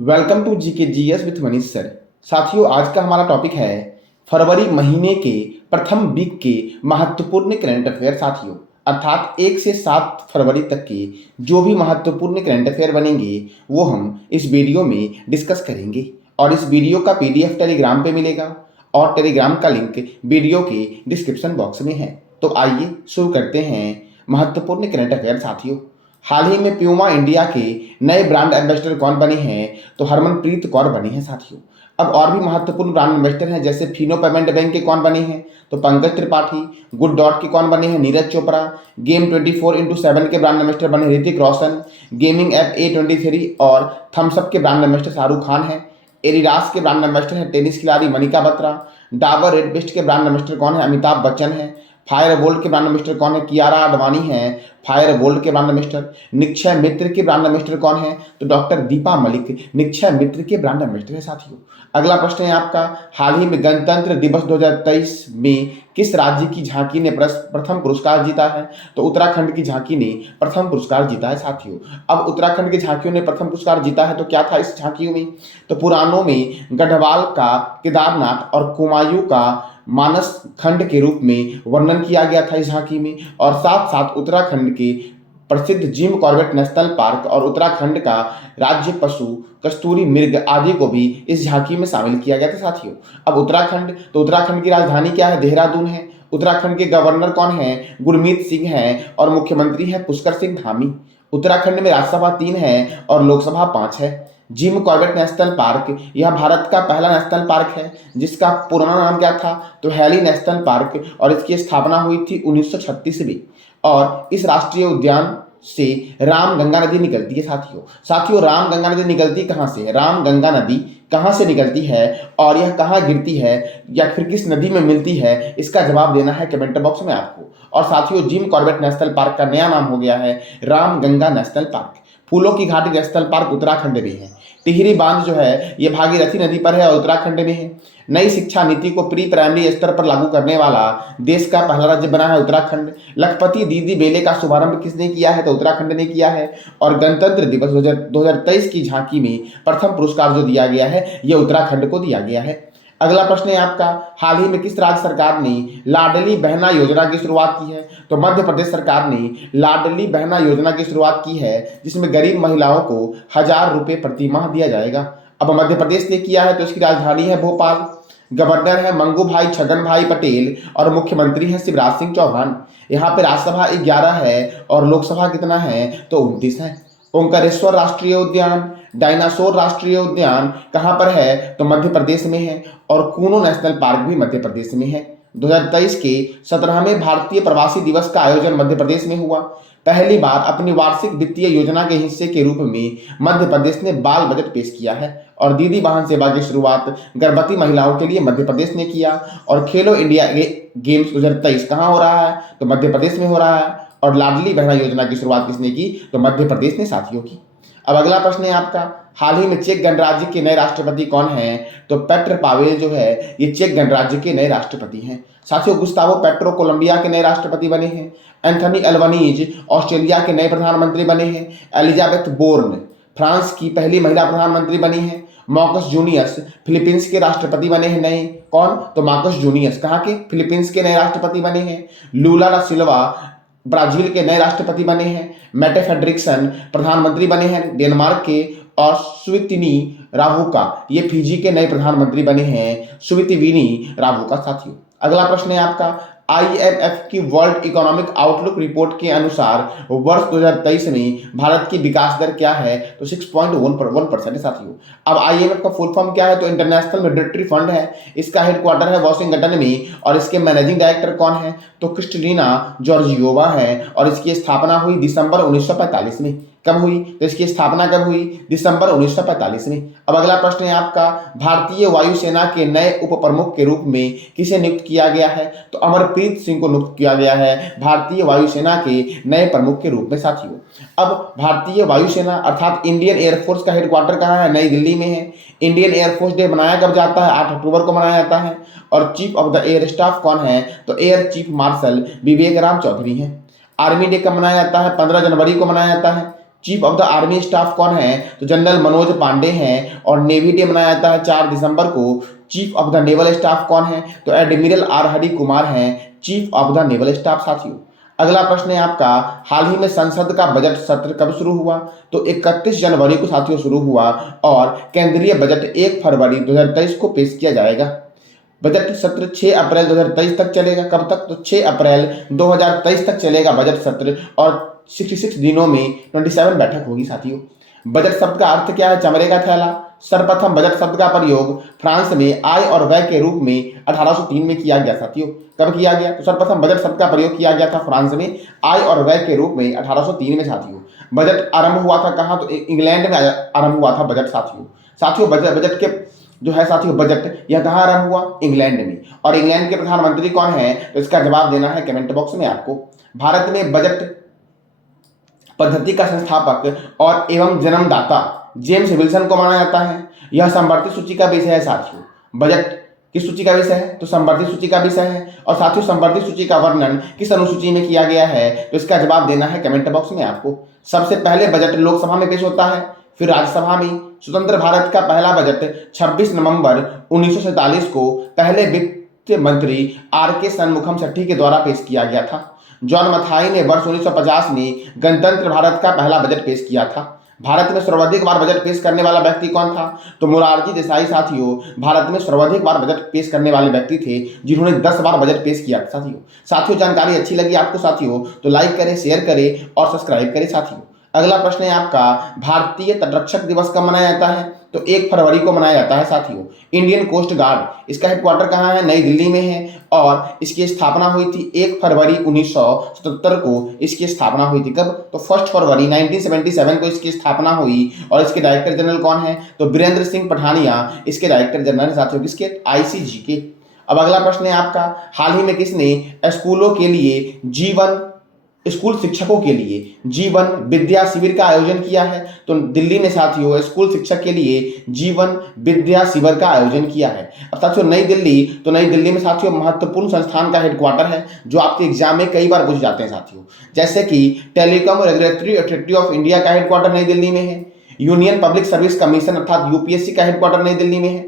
Welcome to GK GS with Manish sir. साथियों, आज का हमारा टॉपिक है फरवरी महीने के प्रथम वीक के महत्वपूर्ण करंट अफेयर। साथियों, अर्थात 1 से 7 फरवरी तक के जो भी महत्वपूर्ण करंट अफेयर बनेंगे वो हम इस वीडियो में डिस्कस करेंगे। और इस वीडियो का पीडीएफ टेलीग्राम पे मिलेगा और टेलीग्राम का लिंक वीडियो के डिस्क्रिप्शन बॉक्स में है। तो आइए शुरू करते हैं महत्वपूर्ण करंट अफेयर। साथियों, हाल ही में प्यूमा इंडिया के नए ब्रांड एम्बेसडर कौन बने हैं? तो हरमनप्रीत कौर बने हैं। साथियों, अब और भी महत्वपूर्ण ब्रांड एम्बेसडर हैं, जैसे फिनो पेमेंट बैंक के कौन बने हैं? तो पंकज त्रिपाठी। गुड डॉट के कौन बने हैं? नीरज चोपड़ा। गेम 24x7 के ब्रांड एम्बेसडर बने Hrithik Roshan. Gaming app A23 और थम्सअप के ब्रांड एम्बेसडर शाहरुख खान हैं। एडिडास के ब्रांड एम्बेसडर हैं टेनिस खिलाड़ी मनिका बत्रा। डाबर रेड बेस्ट के ब्रांड एम्बेसडर कौन है? अमिताभ बच्चन है। फायर वोल्ट के ब्रांड एम्बेसडर कौन है? कियारा आडवाणी है फायर वोल्ट के ब्रांड एम्बेसडर। निक्षय मित्र के ब्रांड एम्बेसडर कौन है? तो डॉक्टर दीपा मलिक निक्षय मित्र के ब्रांड एम्बेसडर है। साथियों, अगला प्रश्न है आपका, हाल ही में गणतंत्र दिवस 2023 में किस राज्य की झांकी ने प्रथम पुरस्कार जीता है? तो उत्तराखंड की झांकी ने प्रथम पुरस्कार जीता है। साथियों, अब उत्तराखंड की झांकियों ने प्रथम पुरस्कार जीता है, तो क्या था इस झांकियों में? तो पुराणों में गढ़वाल का केदारनाथ और कुमायूं का मानस खंड के रूप में वर्णन किया गया था इस झांकी में। और साथ साथ उत्तराखंड के प्रसिद्ध जिम कॉर्बेट नेशनल पार्क और उत्तराखंड का राज्य पशु कस्तूरी मृग आदि को भी इस झांकी में शामिल किया गया था। साथियों, अब उत्तराखंड की राजधानी क्या है? देहरादून है। उत्तराखंड के गवर्नर कौन है? गुरमीत सिंह हैं और मुख्यमंत्री हैं पुष्कर सिंह धामी। उत्तराखंड में राज्यसभा 3 है और लोकसभा 5 है। जिम कॉर्बेट नेशनल पार्क यह भारत का पहला नेशनल पार्क है जिसका पुराना नाम क्या था? तो हैली नेशनल पार्क, और इसकी स्थापना हुई थी 1936 में। और इस राष्ट्रीय उद्यान से रामगंगा नदी निकलती है। साथियों, रामगंगा नदी निकलती कहाँ से है? रामगंगा नदी कहाँ से निकलती है और यह कहाँ गिरती है या फिर किस नदी में मिलती है? इसका जवाब देना है कमेंट बॉक्स में आपको। और साथियों, जिम कॉर्बेट नेशनल पार्क का नया नाम हो गया है रामगंगा नेशनल पार्क। फूलों की घाटी नेशनल पार्क उत्तराखंड में है। टिहरी बांध जो है ये भागीरथी नदी पर है और उत्तराखंड में है। नई शिक्षा नीति को प्री प्राइमरी स्तर पर लागू करने वाला देश का पहला राज्य बना है उत्तराखंड। लखपति दीदी बेले का शुभारंभ किसने किया है? तो उत्तराखंड ने किया है। और गणतंत्र दिवस 2023 की झांकी में प्रथम पुरस्कार जो दिया गया है ये उत्तराखंड को दिया गया है। अगला प्रश्न है आपका, हाल ही में किस राज्य सरकार ने लाडली बहना योजना की शुरुआत की है? तो मध्य प्रदेश सरकार ने लाडली बहना योजना की शुरुआत की है जिसमें गरीब महिलाओं को 1000 रुपये प्रति माह दिया जाएगा। अब मध्य प्रदेश ने किया है तो इसकी राजधानी है भोपाल। गवर्नर है मंगू भाई छगन भाई पटेल और मुख्यमंत्री है शिवराज सिंह चौहान। यहाँ पे राज्यसभा 11 है और लोकसभा कितना है? तो 29 है। ओंकारेश्वर राष्ट्रीय उद्यान, डायनासोर राष्ट्रीय उद्यान कहाँ पर है? तो मध्य प्रदेश में है। और कूनो नेशनल पार्क भी मध्य प्रदेश में है। 2023 के 17वें भारतीय प्रवासी दिवस का आयोजन मध्य प्रदेश में हुआ। पहली बार अपनी वार्षिक वित्तीय योजना के हिस्से के रूप में मध्य प्रदेश ने बाल बजट पेश किया है। और दीदी वाहन सेवा की शुरुआत गर्भवती महिलाओं के लिए मध्य प्रदेश ने किया। और खेलो इंडिया गेम्स 2023 कहाँ हो रहा है? तो मध्य प्रदेश में हो रहा है। और लाडली बहना योजना की शुरुआत किसने की? तो मध्य प्रदेश ने साथियों की। अब अगला प्रश्न है आपका, हाल ही में चेक गणराज्य के नए राष्ट्रपति कौन हैं? तो पेट्र पावेल जो है ये चेक गणराज्य के नए राष्ट्रपति हैं। साथियों, गुस्तावो पेट्रो कोलंबिया के नए राष्ट्रपति बने हैं। एंथनी अल्बनीज ऑस्ट्रेलिया के नए प्रधानमंत्री बने हैं। एलिजाबेथ बोर्न फ्रांस की पहली महिला प्रधानमंत्री बनी है। मार्कस जूनियस फिलीपींस के राष्ट्रपति बने हैं नए। कौन? तो मार्कस जूनियस कहाँ के? फिलीपींस के नए राष्ट्रपति बने हैं। लूला दा सिल्वा ब्राजील के नए राष्ट्रपति बने हैं। मेटे फेडरिक्सन प्रधानमंत्री बने हैं डेनमार्क के। और स्वितिनी रावुका ये फिजी के नए प्रधानमंत्री बने हैं। स्वितिविनी रावुका। साथियों, अगला प्रश्न है आपका, IMF की वर्ल्ड इकोनॉमिक आउटलुक रिपोर्ट के अनुसार वर्ष 2023 में भारत की विकास दर क्या है? तो 6.1% है। साथियों, अब IMF का फुल फॉर्म क्या है? तो इंटरनेशनल मॉनेटरी फंड है। इसका हेडक्वार्टर है वॉशिंगटन में और इसके मैनेजिंग डायरेक्टर कौन है? तो क्रिस्टलिना जॉर्जियोवा है। और इसकी स्थापना हुई दिसंबर 1945 में। कब हुई? तो इसकी स्थापना कब हुई? दिसंबर 1945 में। अब अगला प्रश्न है आपका, भारतीय वायुसेना के नए उप प्रमुख के रूप में किसे नियुक्त किया गया है? तो अमरप्रीत सिंह को नियुक्त किया गया है भारतीय वायुसेना के नए प्रमुख के रूप में। साथियों, अब भारतीय वायुसेना अर्थात इंडियन एयरफोर्स का हेडक्वार्टर कहाँ है? नई दिल्ली में है। इंडियन एयरफोर्स डे मनाया कब जाता है? 8 अक्टूबर को मनाया जाता है। और chief of the air staff कौन है? तो एयर चीफ मार्शल विवेक राम चौधरी हैं। आर्मी डे कब मनाया जाता है? 15 जनवरी को मनाया जाता है। Chief of the army staff कौन है? तो जनरल मनोज पांडे हैं। और नेवी डे मनाया जाता है 4 दिसंबर को। Chief of the naval staff कौन है? तो एडमिरल आर हरि कुमार हैं chief of the naval staff साथियों। अगला प्रश्न है आपका, हाल ही में संसद का बजट सत्र कब शुरू हुआ? तो 31 जनवरी को साथियों शुरू हुआ और केंद्रीय बजट 1 फरवरी 2023 को पेश किया जाएगा। बजट सत्र 6 अप्रैल 2023 तक चलेगा। कब तक? तो 6 अप्रैल 2023 तक चलेगा बजट सत्र और 66 दिनों में 27 बैठक होगी साथियों। बजट शब्द का अर्थ क्या है? चमड़े का थैला। सर्वप्रथम बजट शब्द का प्रयोग फ्रांस में आय और व्यय के रूप में 1803 में किया गया साथियों। कब किया गया? तो सर्वप्रथम बजट शब्द का प्रयोग किया गया था फ्रांस में आय और व्यय के रूप में 1803 में साथियों। बजट आरंभ हुआ था कहाँ? तो इंग्लैंड में आरंभ हुआ था बजट साथियों। साथियों बजट के जो है साथियों बजट यह कहाँ आरंभ हुआ? इंग्लैंड में। और इंग्लैंड के प्रधानमंत्री कौन है? तो इसका जवाब देना है कमेंट बॉक्स में आपको। भारत में बजट पद्धति का संस्थापक और एवं जन्मदाता जेम्स विल्सन को माना जाता है। यह संवर्धित सूची का विषय है साथियों। बजट किस सूची का विषय है? तो संवर्धित सूची का विषय है। और साथियों संवर्धित सूची का वर्णन किस अनुसूची में किया गया है? तो इसका जवाब देना है कमेंट बॉक्स में आपको। सबसे पहले बजट लोकसभा में पेश होता है, फिर राज्यसभा में। स्वतंत्र भारत का पहला बजट 26 नवंबर 1947 को पहले वित्त मंत्री आर के शनमुखम शेट्टी के द्वारा पेश किया गया था। जॉन मथाई ने वर्ष 1950 में गणतंत्र भारत का पहला बजट पेश किया था। भारत में सर्वाधिक बार बजट पेश करने वाला व्यक्ति कौन था? तो मोरारजी देसाई साथियों भारत में सर्वाधिक बार बजट पेश करने वाले व्यक्ति थे, जिन्होंने 10 बार बजट पेश किया साथियों। जानकारी अच्छी लगी आपको साथियों तो लाइक करें, शेयर करें और सब्सक्राइब करें साथियों। अगला प्रश्न है आपका, भारतीय तटरक्षक दिवस कब मनाया जाता है? तो 1 फरवरी को मनाया जाता है साथियों। इंडियन कोस्ट गार्ड इसका हेडक्वार्टर कहाँ है? नई दिल्ली में है और इसकी स्थापना हुई थी 1 फरवरी 1977 को इसकी स्थापना हुई थी। कब? तो 1 फरवरी 1977 को इसकी स्थापना हुई। और इसके डायरेक्टर जनरल कौन है? तो बीरेंद्र सिंह पठानिया इसके डायरेक्टर जनरल साथियों। किसके? आईसीजी के। अब अगला प्रश्न है आपका, हाल ही में किसने स्कूलों के लिए स्कूल शिक्षकों के लिए जीवन विद्या शिविर का आयोजन किया है? तो दिल्ली ने साथियों स्कूल शिक्षक के लिए जीवन विद्या शिविर का आयोजन किया है। अब साथियों नई दिल्ली में साथियों महत्वपूर्ण संस्थान का हेडक्वार्टर है जो आपके एग्जाम में कई बार पूछ जाते हैं साथियों। जैसे कि telecom regulatory authority of India का हेडक्वार्टर नई दिल्ली में है। यूनियन पब्लिक सर्विस कमीशन अर्थात यूपीएससी का हेडक्वार्टर नई दिल्ली में है।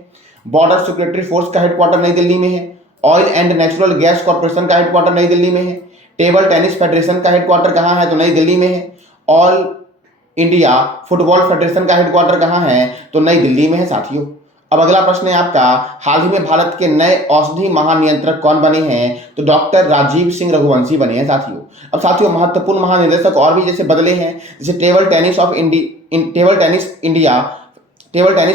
बॉर्डर सिक्योरिटी फोर्स का हेडक्वार्टर नई दिल्ली में है। Oil and natural gas corporation का हेडक्वार्टर नई दिल्ली में है। टेबल टेनिस फेडरेशन का हेडक्वार्टर कहाँ है? तो नई दिल्ली में है। ऑल इंडिया फुटबॉल फेडरेशन का हेडक्वार्टर कहाँ है? तो नई दिल्ली में है साथियों। अब अगला प्रश्न है आपका, हाल ही में भारत के नए औषधि महानियंत्रक कौन बने हैं? तो डॉक्टर राजीव सिंह रघुवंशी बने हैं साथियों। अब साथियों महत्वपूर्ण महानिदेशक और भी जैसे बदले हैं, जैसे table tennis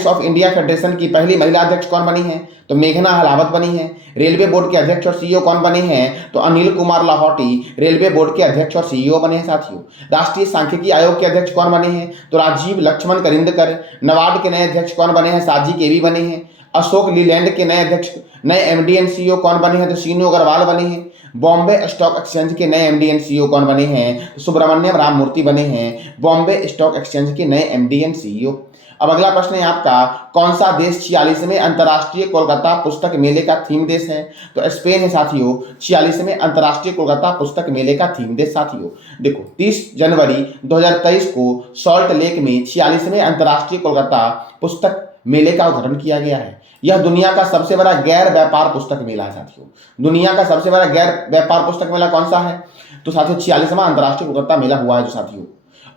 of India federation की पहली महिला अध्यक्ष कौन बनी है? तो मेघना हलावत बनी है। रेलवे बोर्ड के अध्यक्ष और सीईओ कौन बने हैं? तो अनिल कुमार लाहौटी रेलवे बोर्ड के अध्यक्ष और सीईओ बने हैं साथियों। राष्ट्रीय सांख्यिकी आयोग के अध्यक्ष कौन बने हैं? तो राजीव लक्ष्मण करिंदकर। नबार्ड के नए अध्यक्ष कौन बने हैं? साजी केवी बने हैं। अशोक लीलैंड के नए एमडी एंड सीईओ कौन बने हैं? तो सीनू अग्रवाल बने हैं। बॉम्बे स्टॉक एक्सचेंज के नए एमडी एंड सीईओ कौन बने हैं? तो सुब्रमण्यम राममूर्ति बने हैं बॉम्बे स्टॉक एक्सचेंज के नए एमडी एंड सीईओ। अब अगला प्रश्न है आपका, कौन सा देश 46वें अंतर्राष्ट्रीय कोलकाता पुस्तक मेले का थीम देश है? तो स्पेन है साथियों 46वें अंतर्राष्ट्रीय कोलकाता पुस्तक मेले का थीम देश साथियों। देखो 30 जनवरी 2023 को सॉल्ट लेक में 46वें अंतर्राष्ट्रीय कोलकाता पुस्तक मेले का उद्घाटन किया गया है। यह दुनिया का सबसे बड़ा गैर व्यापार पुस्तक मेला है साथियों। दुनिया का सबसे बड़ा गैर व्यापार पुस्तक मेला कौन सा है? तो साथियों 46वां अंतर्राष्ट्रीय कोलकाता मेला हुआ है जो साथियों।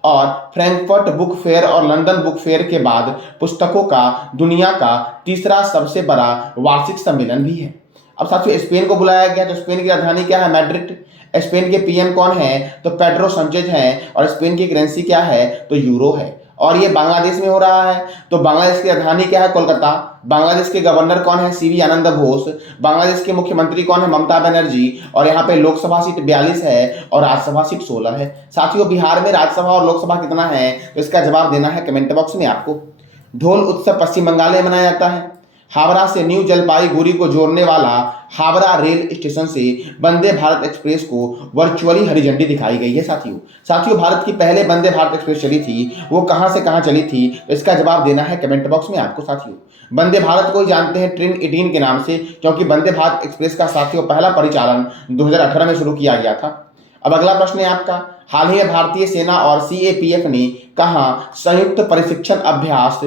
और फ्रैंकफर्ट बुक फेयर और लंदन बुक फेयर के बाद पुस्तकों का दुनिया का तीसरा सबसे बड़ा वार्षिक सम्मेलन भी है। अब साथियों स्पेन को बुलाया गया, तो स्पेन की राजधानी क्या है? मैड्रिड। स्पेन के पीएम कौन है? तो पेड्रो सांचेज हैं। और स्पेन की करेंसी क्या है? तो यूरो है। और ये बांग्लादेश में हो रहा है, तो बांग्लादेश की राजधानी क्या है? कोलकाता। बांग्लादेश के गवर्नर कौन है? सीवी आनंद घोष। बांग्लादेश के मुख्यमंत्री कौन है? ममता बनर्जी। और यहाँ पे लोकसभा सीट 42 है और राज्यसभा सीट 16 है साथियों। बिहार में राज्यसभा और लोकसभा कितना है? तो इसका जवाब देना है कमेंट बॉक्स में आपको। ढोल उत्सव पश्चिम बंगाल में मनाया जाता है। हावड़ा से न्यू जलपाईगुड़ी को जोड़ने वाला हावड़ा रेल स्टेशन से वंदे भारत एक्सप्रेस को वर्चुअली हरी झंडी दिखाई गई है साथियों। भारत की पहले वंदे भारत एक्सप्रेस चली थी, वो कहां से कहां चली थी? तो इसका जवाब देना है कमेंट बॉक्स में आपको साथियों। वंदे भारत को ही जानते हैं ट्रेन 18 के नाम से, क्योंकि वंदे भारत एक्सप्रेस का साथियों पहला परिचालन 2018 में शुरू किया गया था। अब अगला प्रश्न है आपका, हाल ही में भारतीय सेना और सीएपीएफ ने कहा संयुक्त प्रशिक्षण अभ्यास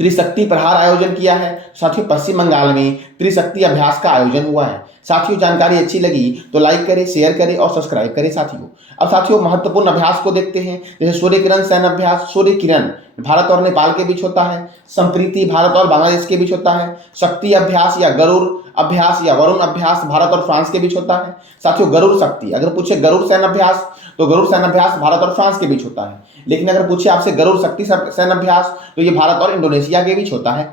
त्रिशक्ति प्रहार आयोजन किया है। साथियों पश्चिम बंगाल में त्रिशक्ति अभ्यास का आयोजन हुआ है। साथियों जानकारी अच्छी लगी तो लाइक करें, शेयर करें और सब्सक्राइब करें साथियों। अब साथियों महत्वपूर्ण अभ्यास को देखते हैं, जैसे सूर्य किरण सैन्य अभ्यास। सूर्य किरण भारत और नेपाल के बीच होता है। संप्रीति भारत और बांग्लादेश के बीच होता है। शक्ति अभ्यास या गरुड़ अभ्यास या वरुण अभ्यास भारत और फ्रांस के बीच होता है। साथियों गरुड़ शक्ति, अगर पूछे गरुड़ सैन्य अभ्यास तो गरुड़ सैन्य अभ्यास भारत और फ्रांस के बीच होता है। लेकिन अगर पूछे आपसे गरुड़ शक्ति सैन्य अभ्यास तो ये भारत और इंडोनेशिया के बीच होता है।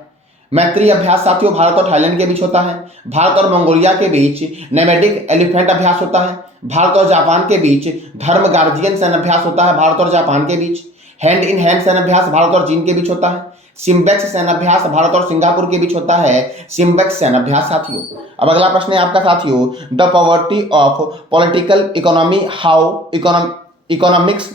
मैत्री अभ्यास साथियों भारत और थाईलैंड के बीच होता है। भारत और मंगोलिया के बीच नैमेडिक एलिफेंट अभ्यास होता है। भारत और जापान के बीच धर्म गार्जियन सैन्य अभ्यास होता है, भारत और जापान के बीच। हैंड इन हैंड सैन्य अभ्यास भारत और चीन के बीच होता है। सिम्बेक्स सैन्य अभ्यास भारत और सिंगापुर के बीच होता है, सिम्बेक्स सैन्य अभ्यास साथियों। अब अगला प्रश्न है आपका साथियों, the poverty of political economy how economics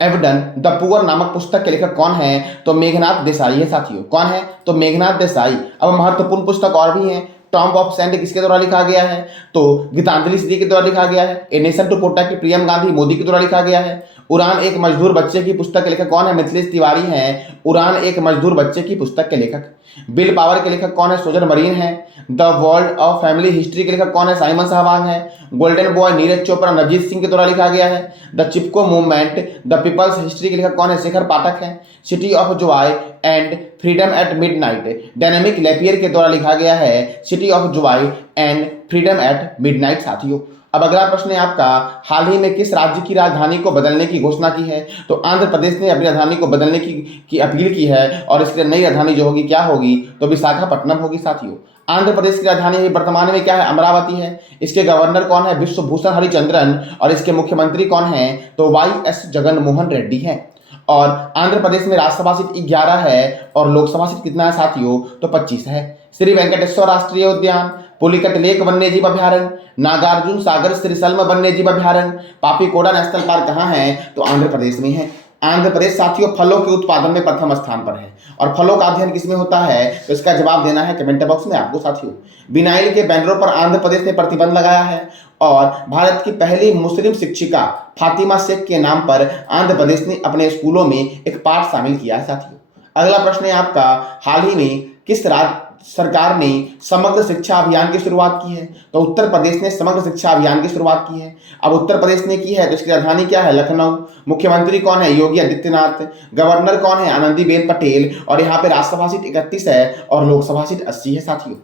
एवडन द पुअर नामक पुस्तक के लेखक कौन है? तो मेघनाथ देसाई है साथियों। कौन है? तो मेघनाथ देसाई। अब महत्वपूर्ण पुस्तक और भी हैं। टॉम्ब ऑफ सैंड किसके द्वारा लिखा गया है? तो गीतांजलि सिद्धि के द्वारा लिखा गया है। ए नेशन टू प्रोटेक्ट प्रियम गांधी मोदी के द्वारा लिखा गया है। उड़ान एक मजदूर बच्चे की पुस्तक के लेखक कौन है? मिथिलेश तिवारी हैं उड़ान एक मजदूर बच्चे की पुस्तक के लेखक। बिल पावर के लेखक कौन है? सोजर मरीन है। The world of family history के लेखक कौन है? साइमन सहवाग है। गोल्डन बॉय नीरज चोपड़ा नवजीत सिंह के द्वारा लिखा गया है। The Chipko movement the people's history के लेखक कौन है? शेखर पाठक है। City of joy and freedom at midnight Dominique Lapierre के द्वारा लिखा गया है। City of joy and freedom at midnight साथियों। अब अगला प्रश्न है आपका, हाल ही में किस राज्य की राजधानी को बदलने की घोषणा की है? तो आंध्र प्रदेश ने अपनी राजधानी को बदलने की अपील की है और इसके नई राजधानी जो होगी क्या होगी? तो विशाखापट्टनम होगी साथियों। आंध्र प्रदेश की राजधानी वर्तमान में क्या है? अमरावती है। इसके गवर्नर कौन है? विश्वभूषण हरिचंद्रन। और इसके मुख्यमंत्री कौन है? तो वाई.एस. जगनमोहन रेड्डी है। और आंध्र प्रदेश में राज्यसभा सीट 11 है और लोकसभा सीट कितना है साथियों? तो 25 है। श्री वेंकटेश्वर राष्ट्रीय उद्यान, पुलिकट लेक वन्यजीव अभ्यारण्य, नागार्जुन सागर श्रीसल्म वन्यजीव अभ्यारण्य, पापीकोड़ा नेशनल पार्क कहाँ है? तो आंध्र प्रदेश में है। आंध्र प्रदेश साथियों फलों के उत्पादन में प्रथम स्थान पर है। और फलों का अध्ययन किसमें होता है? तो इसका जवाब देना है कमेंट बॉक्स में आपको साथियों। विनाइल के बैनरों पर आंध्र प्रदेश ने प्रतिबंध लगाया है। और भारत की पहली मुस्लिम शिक्षिका फातिमा शेख के नाम पर आंध्र प्रदेश ने अपने स्कूलों में एक पाठ शामिल किया है साथियों। अगला प्रश्न है आपका, हाल ही में किस राज्य सरकार ने समग्र शिक्षा अभियान की शुरुआत की है? तो उत्तर प्रदेश ने समग्र शिक्षा अभियान की शुरुआत की है। अब उत्तर प्रदेश ने की है तो इसकी राजधानी क्या है? लखनऊ। मुख्यमंत्री कौन है? योगी आदित्यनाथ। गवर्नर कौन है? आनंदीबेन पटेल। और यहाँ पे राज्यसभा सीट 31 है और लोकसभा सीट 80 है साथियों।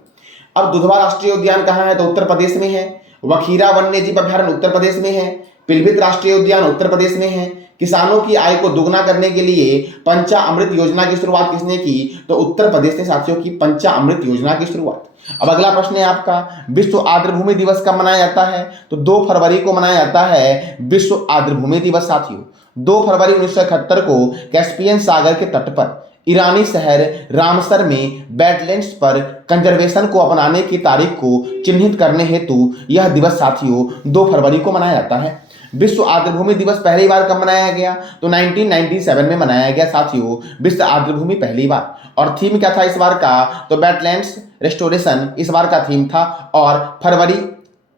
अब दुधवा राष्ट्रीय उद्यान कहाँ है? तो उत्तर प्रदेश में है। वखीरा वन्यजीव अभ्यारण्य उत्तर प्रदेश में है। पिलभित राष्ट्रीय उद्यान उत्तर प्रदेश में है। किसानों की आय को दोगुना करने के लिए पंचामृत योजना की शुरुआत किसने की? तो उत्तर प्रदेश ने साथियों की पंचामृत योजना की शुरुआत। अब अगला प्रश्न है आपका, विश्व आर्द्रभूमि दिवस कब मनाया जाता है? तो 2 फरवरी को मनाया जाता है विश्व आर्द्रभूमि दिवस साथियों। 2 फरवरी 1971 को कैस्पियन सागर के तट पर ईरानी शहर रामसर में वेटलैंड्स पर कंजर्वेशन को अपनाने की तारीख को चिन्हित करने हेतु यह दिवस साथियों 2 फरवरी को मनाया जाता है। विश्व आर्द्रभूमि दिवस पहली बार कब मनाया गया? तो 1997 में मनाया गया साथियों विश्व आर्द्रभूमि पहली बार। और थीम क्या था इस बार का? तो वेटलैंड्स रेस्टोरेशन इस बार का थीम था। और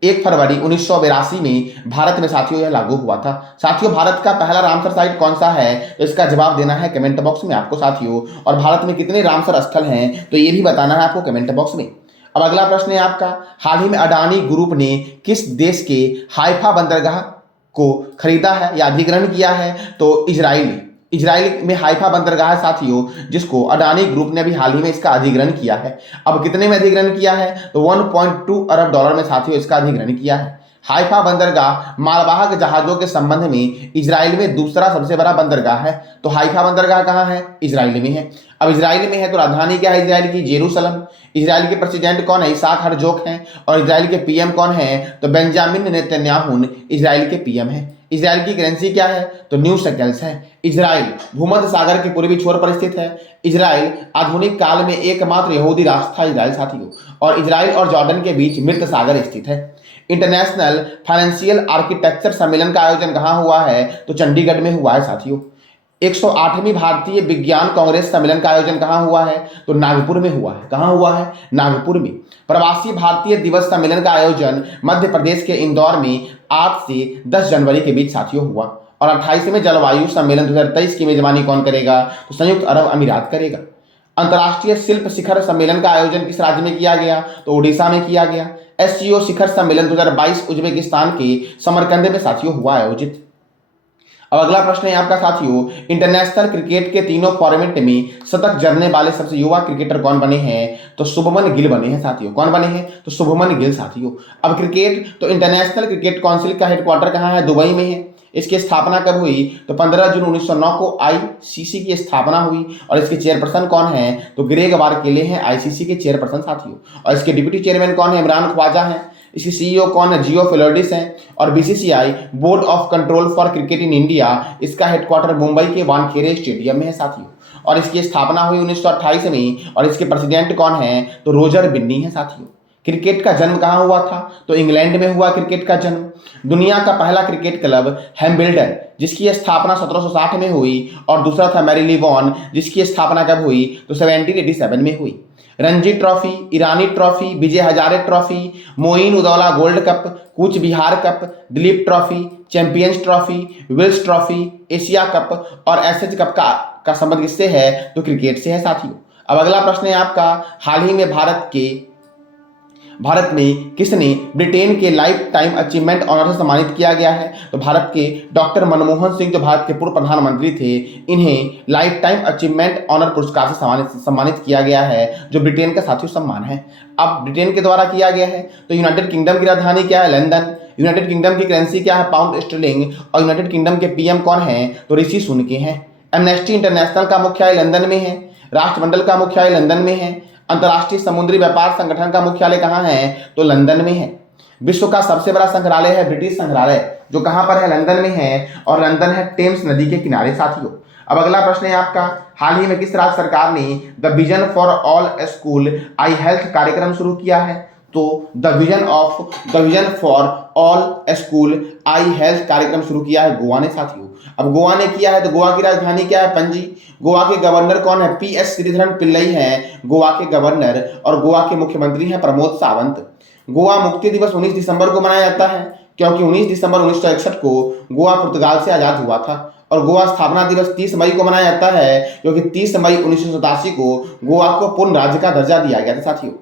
1 फरवरी 1982 में भारत में साथियों यह लागू हुआ था। साथियों भारत का पहला रामसर साइट कौन सा है? तो इसका जवाब देना है कमेंट बॉक्स में आपको साथियों। और भारत में कितने रामसर स्थल हैं तो ये भी बताना है आपको कमेंट बॉक्स में। अब अगला प्रश्न है आपका, हाल ही में अडानी ग्रुप ने किस देश के हाइफा बंदरगाह को खरीदा है या अधिग्रहण किया है? तो इजराइल में हाइफा बंदरगाह है साथियों जिसको अडानी ग्रुप ने अभी हाल ही में इसका अधिग्रहण किया है। अब कितने में अधिग्रहण किया है? तो 1.2 अरब डॉलर में साथियों इसका अधिग्रहण किया है। हाइफा बंदरगाह मालवाहक जहाजों के संबंध में इजराइल में दूसरा सबसे बड़ा बंदरगाह है। तो हाइफा बंदरगाह कहाँ है? इजराइल में है। अब इजराइल में है तो राजधानी क्या है इजराइल की? जेरूसलम। इजराइल के प्रेसिडेंट कौन है? इसाक हरजोग हैं। और इजराइल के पीएम कौन है? तो बेंजामिन नेतन्याहू इजराइल के पीएम है। इजराइल की करेंसी क्या है? तो न्यू शेकल्स है। इजराइल भूमध्य सागर के पूर्वी छोर पर स्थित है। इजराइल आधुनिक काल में एकमात्र यहूदी राष्ट्र था इजराइल साथियों। और इजराइल और जॉर्डन के बीच मृत सागर स्थित है। इंटरनेशनल फाइनेंशियल आर्किटेक्चर सम्मेलन का आयोजन कहाँ हुआ है? तो चंडीगढ़ में हुआ है साथियों। 108वीं भारतीय विज्ञान कांग्रेस सम्मेलन का आयोजन कहाँ हुआ है? तो नागपुर में हुआ है। कहाँ हुआ है? नागपुर में। प्रवासी भारतीय दिवस सम्मेलन का आयोजन मध्य प्रदेश के इंदौर में 8 से 10 जनवरी के बीच साथियों हुआ। और 28वें जलवायु सम्मेलन 2023 की मेजबानी कौन करेगा? तो संयुक्त अरब अमीरात करेगा। अंतर्राष्ट्रीय शिल्प शिखर सम्मेलन का आयोजन किस राज्य में किया गया? तो ओडिशा में किया गया। एससीओ शिखर सम्मेलन 2022 उज्बेकिस्तान के समरकंद में साथियों हुआ आयोजित। अब अगला प्रश्न है आपका साथियों, इंटरनेशनल क्रिकेट के तीनों फॉर्मेट में शतक जड़ने वाले सबसे युवा क्रिकेटर कौन बने हैं? तो शुभमन गिल बने हैं साथियों। कौन बने हैं? तो शुभमन गिल साथियों। अब क्रिकेट, तो इंटरनेशनल क्रिकेट काउंसिल का हेडक्वार्टर कहाँ है? दुबई में है। इसकी स्थापना कब हुई? तो 15 जून 1909 को आईसीसी की स्थापना हुई। और इसके चेयरपर्सन कौन है? तो ग्रेग वारकेले हैं आईसीसी के चेयरपर्सन साथियों। और इसके डिप्टी चेयरमैन कौन है? इमरान ख्वाजा हैं। इसकी सीईओ कौन है? जियो फिलोडिस हैं। और BCCI board of control for cricket in India, इसका हेडक्वार्टर मुंबई के वानखेड़े स्टेडियम में है साथियों। और इसकी स्थापना हुई 1928 में। और इसके प्रेसिडेंट कौन है? तो रोजर बिन्नी है साथियों। क्रिकेट का जन्म कहाँ हुआ था? तो इंग्लैंड में हुआ क्रिकेट का जन्म। दुनिया का पहला क्रिकेट क्लब हैम्बल्डन, जिसकी स्थापना 1760 में हुई। और दूसरा था मैरीलीबॉन, जिसकी स्थापना कब हुई? तो 1787 में हुई। Ranji trophy, Irani trophy, Vijay Hazare trophy, Moin Uddaula gold cup, Cooch Behar cup, Duleep trophy, champions trophy, Wills trophy, Asia cup और एसएच कप का संबंध किससे है? तो क्रिकेट से है साथियों। अब अगला प्रश्न है आपका, हाल ही में भारत में किसने ब्रिटेन के लाइफ टाइम अचीवमेंट ऑनर से सम्मानित किया गया है? तो भारत के डॉक्टर मनमोहन सिंह, जो भारत के पूर्व प्रधानमंत्री थे, इन्हें लाइफ टाइम अचीवमेंट ऑनर पुरस्कार से सम्मानित किया गया है, जो ब्रिटेन का साथियों सम्मान है। अब ब्रिटेन के द्वारा किया गया है। तो यूनाइटेड किंगडम की राजधानी क्या है? लंदन। यूनाइटेड किंगडम की करेंसी क्या है? Pound sterling. और यूनाइटेड किंगडम के पीएम कौन है? तो ऋषि सुनक हैं। एमनेस्टी इंटरनेशनल का मुख्यालय लंदन में है। राष्ट्रमंडल का मुख्यालय लंदन में है। अंतर्राष्ट्रीय समुद्री व्यापार संगठन का मुख्यालय कहाँ है? तो लंदन में है। विश्व का सबसे बड़ा संग्रहालय है ब्रिटिश संग्रहालय, जो कहाँ पर है? लंदन में है। और लंदन है टेम्स नदी के किनारे साथियों। अब अगला प्रश्न है आपका, हाल ही में किस राज्य सरकार ने the vision for all school I health कार्यक्रम शुरू किया है? तो the vision for all school I health कार्यक्रम शुरू किया है गोवा ने साथियों। अब गोवा ने किया है, तो गोवा की राजधानी क्या है? पणजी। गोवा के गवर्नर कौन है? पीएस श्रीधरन पिल्लई हैं गोवा के गवर्नर। और गोवा के मुख्यमंत्री हैं प्रमोद सावंत। गोवा मुक्ति दिवस 19 दिसंबर को मनाया जाता है, क्योंकि 19 दिसंबर 1961 को गोवा पुर्तगाल से आजाद हुआ था। और गोवा स्थापना दिवस 30 मई को मनाया जाता है, क्योंकि 30 मई 1987 को गोवा को पूर्ण राज्य का दर्जा दिया गया था साथियों।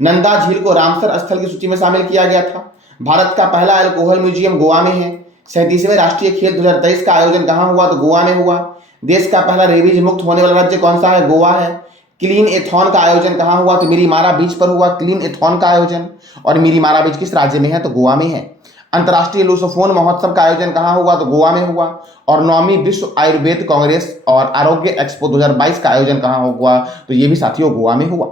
नंदा झील को रामसर स्थल की सूची में शामिल किया गया था। भारत का पहला अल्कोहल म्यूजियम गोवा में है। 37वें राष्ट्रीय खेल 2023 का आयोजन कहाँ हुआ? तो गोवा में हुआ। देश का पहला रेबीज मुक्त होने वाला राज्य कौन सा है? गोवा है। क्लीन एथॉन का आयोजन कहाँ हुआ? तो मिरीमारा बीच पर हुआ क्लीन एथॉन का आयोजन। और मिरीमारा बीच किस राज्य में है? तो गोवा में है। अंतर्राष्ट्रीय लूसोफोन महोत्सव का आयोजन कहाँ हुआ? तो गोवा में हुआ। और 9वीं विश्व आयुर्वेद कांग्रेस और आरोग्य एक्सपो 2022 का आयोजन कहाँ हुआ? तो ये भी साथियों गोवा में हुआ।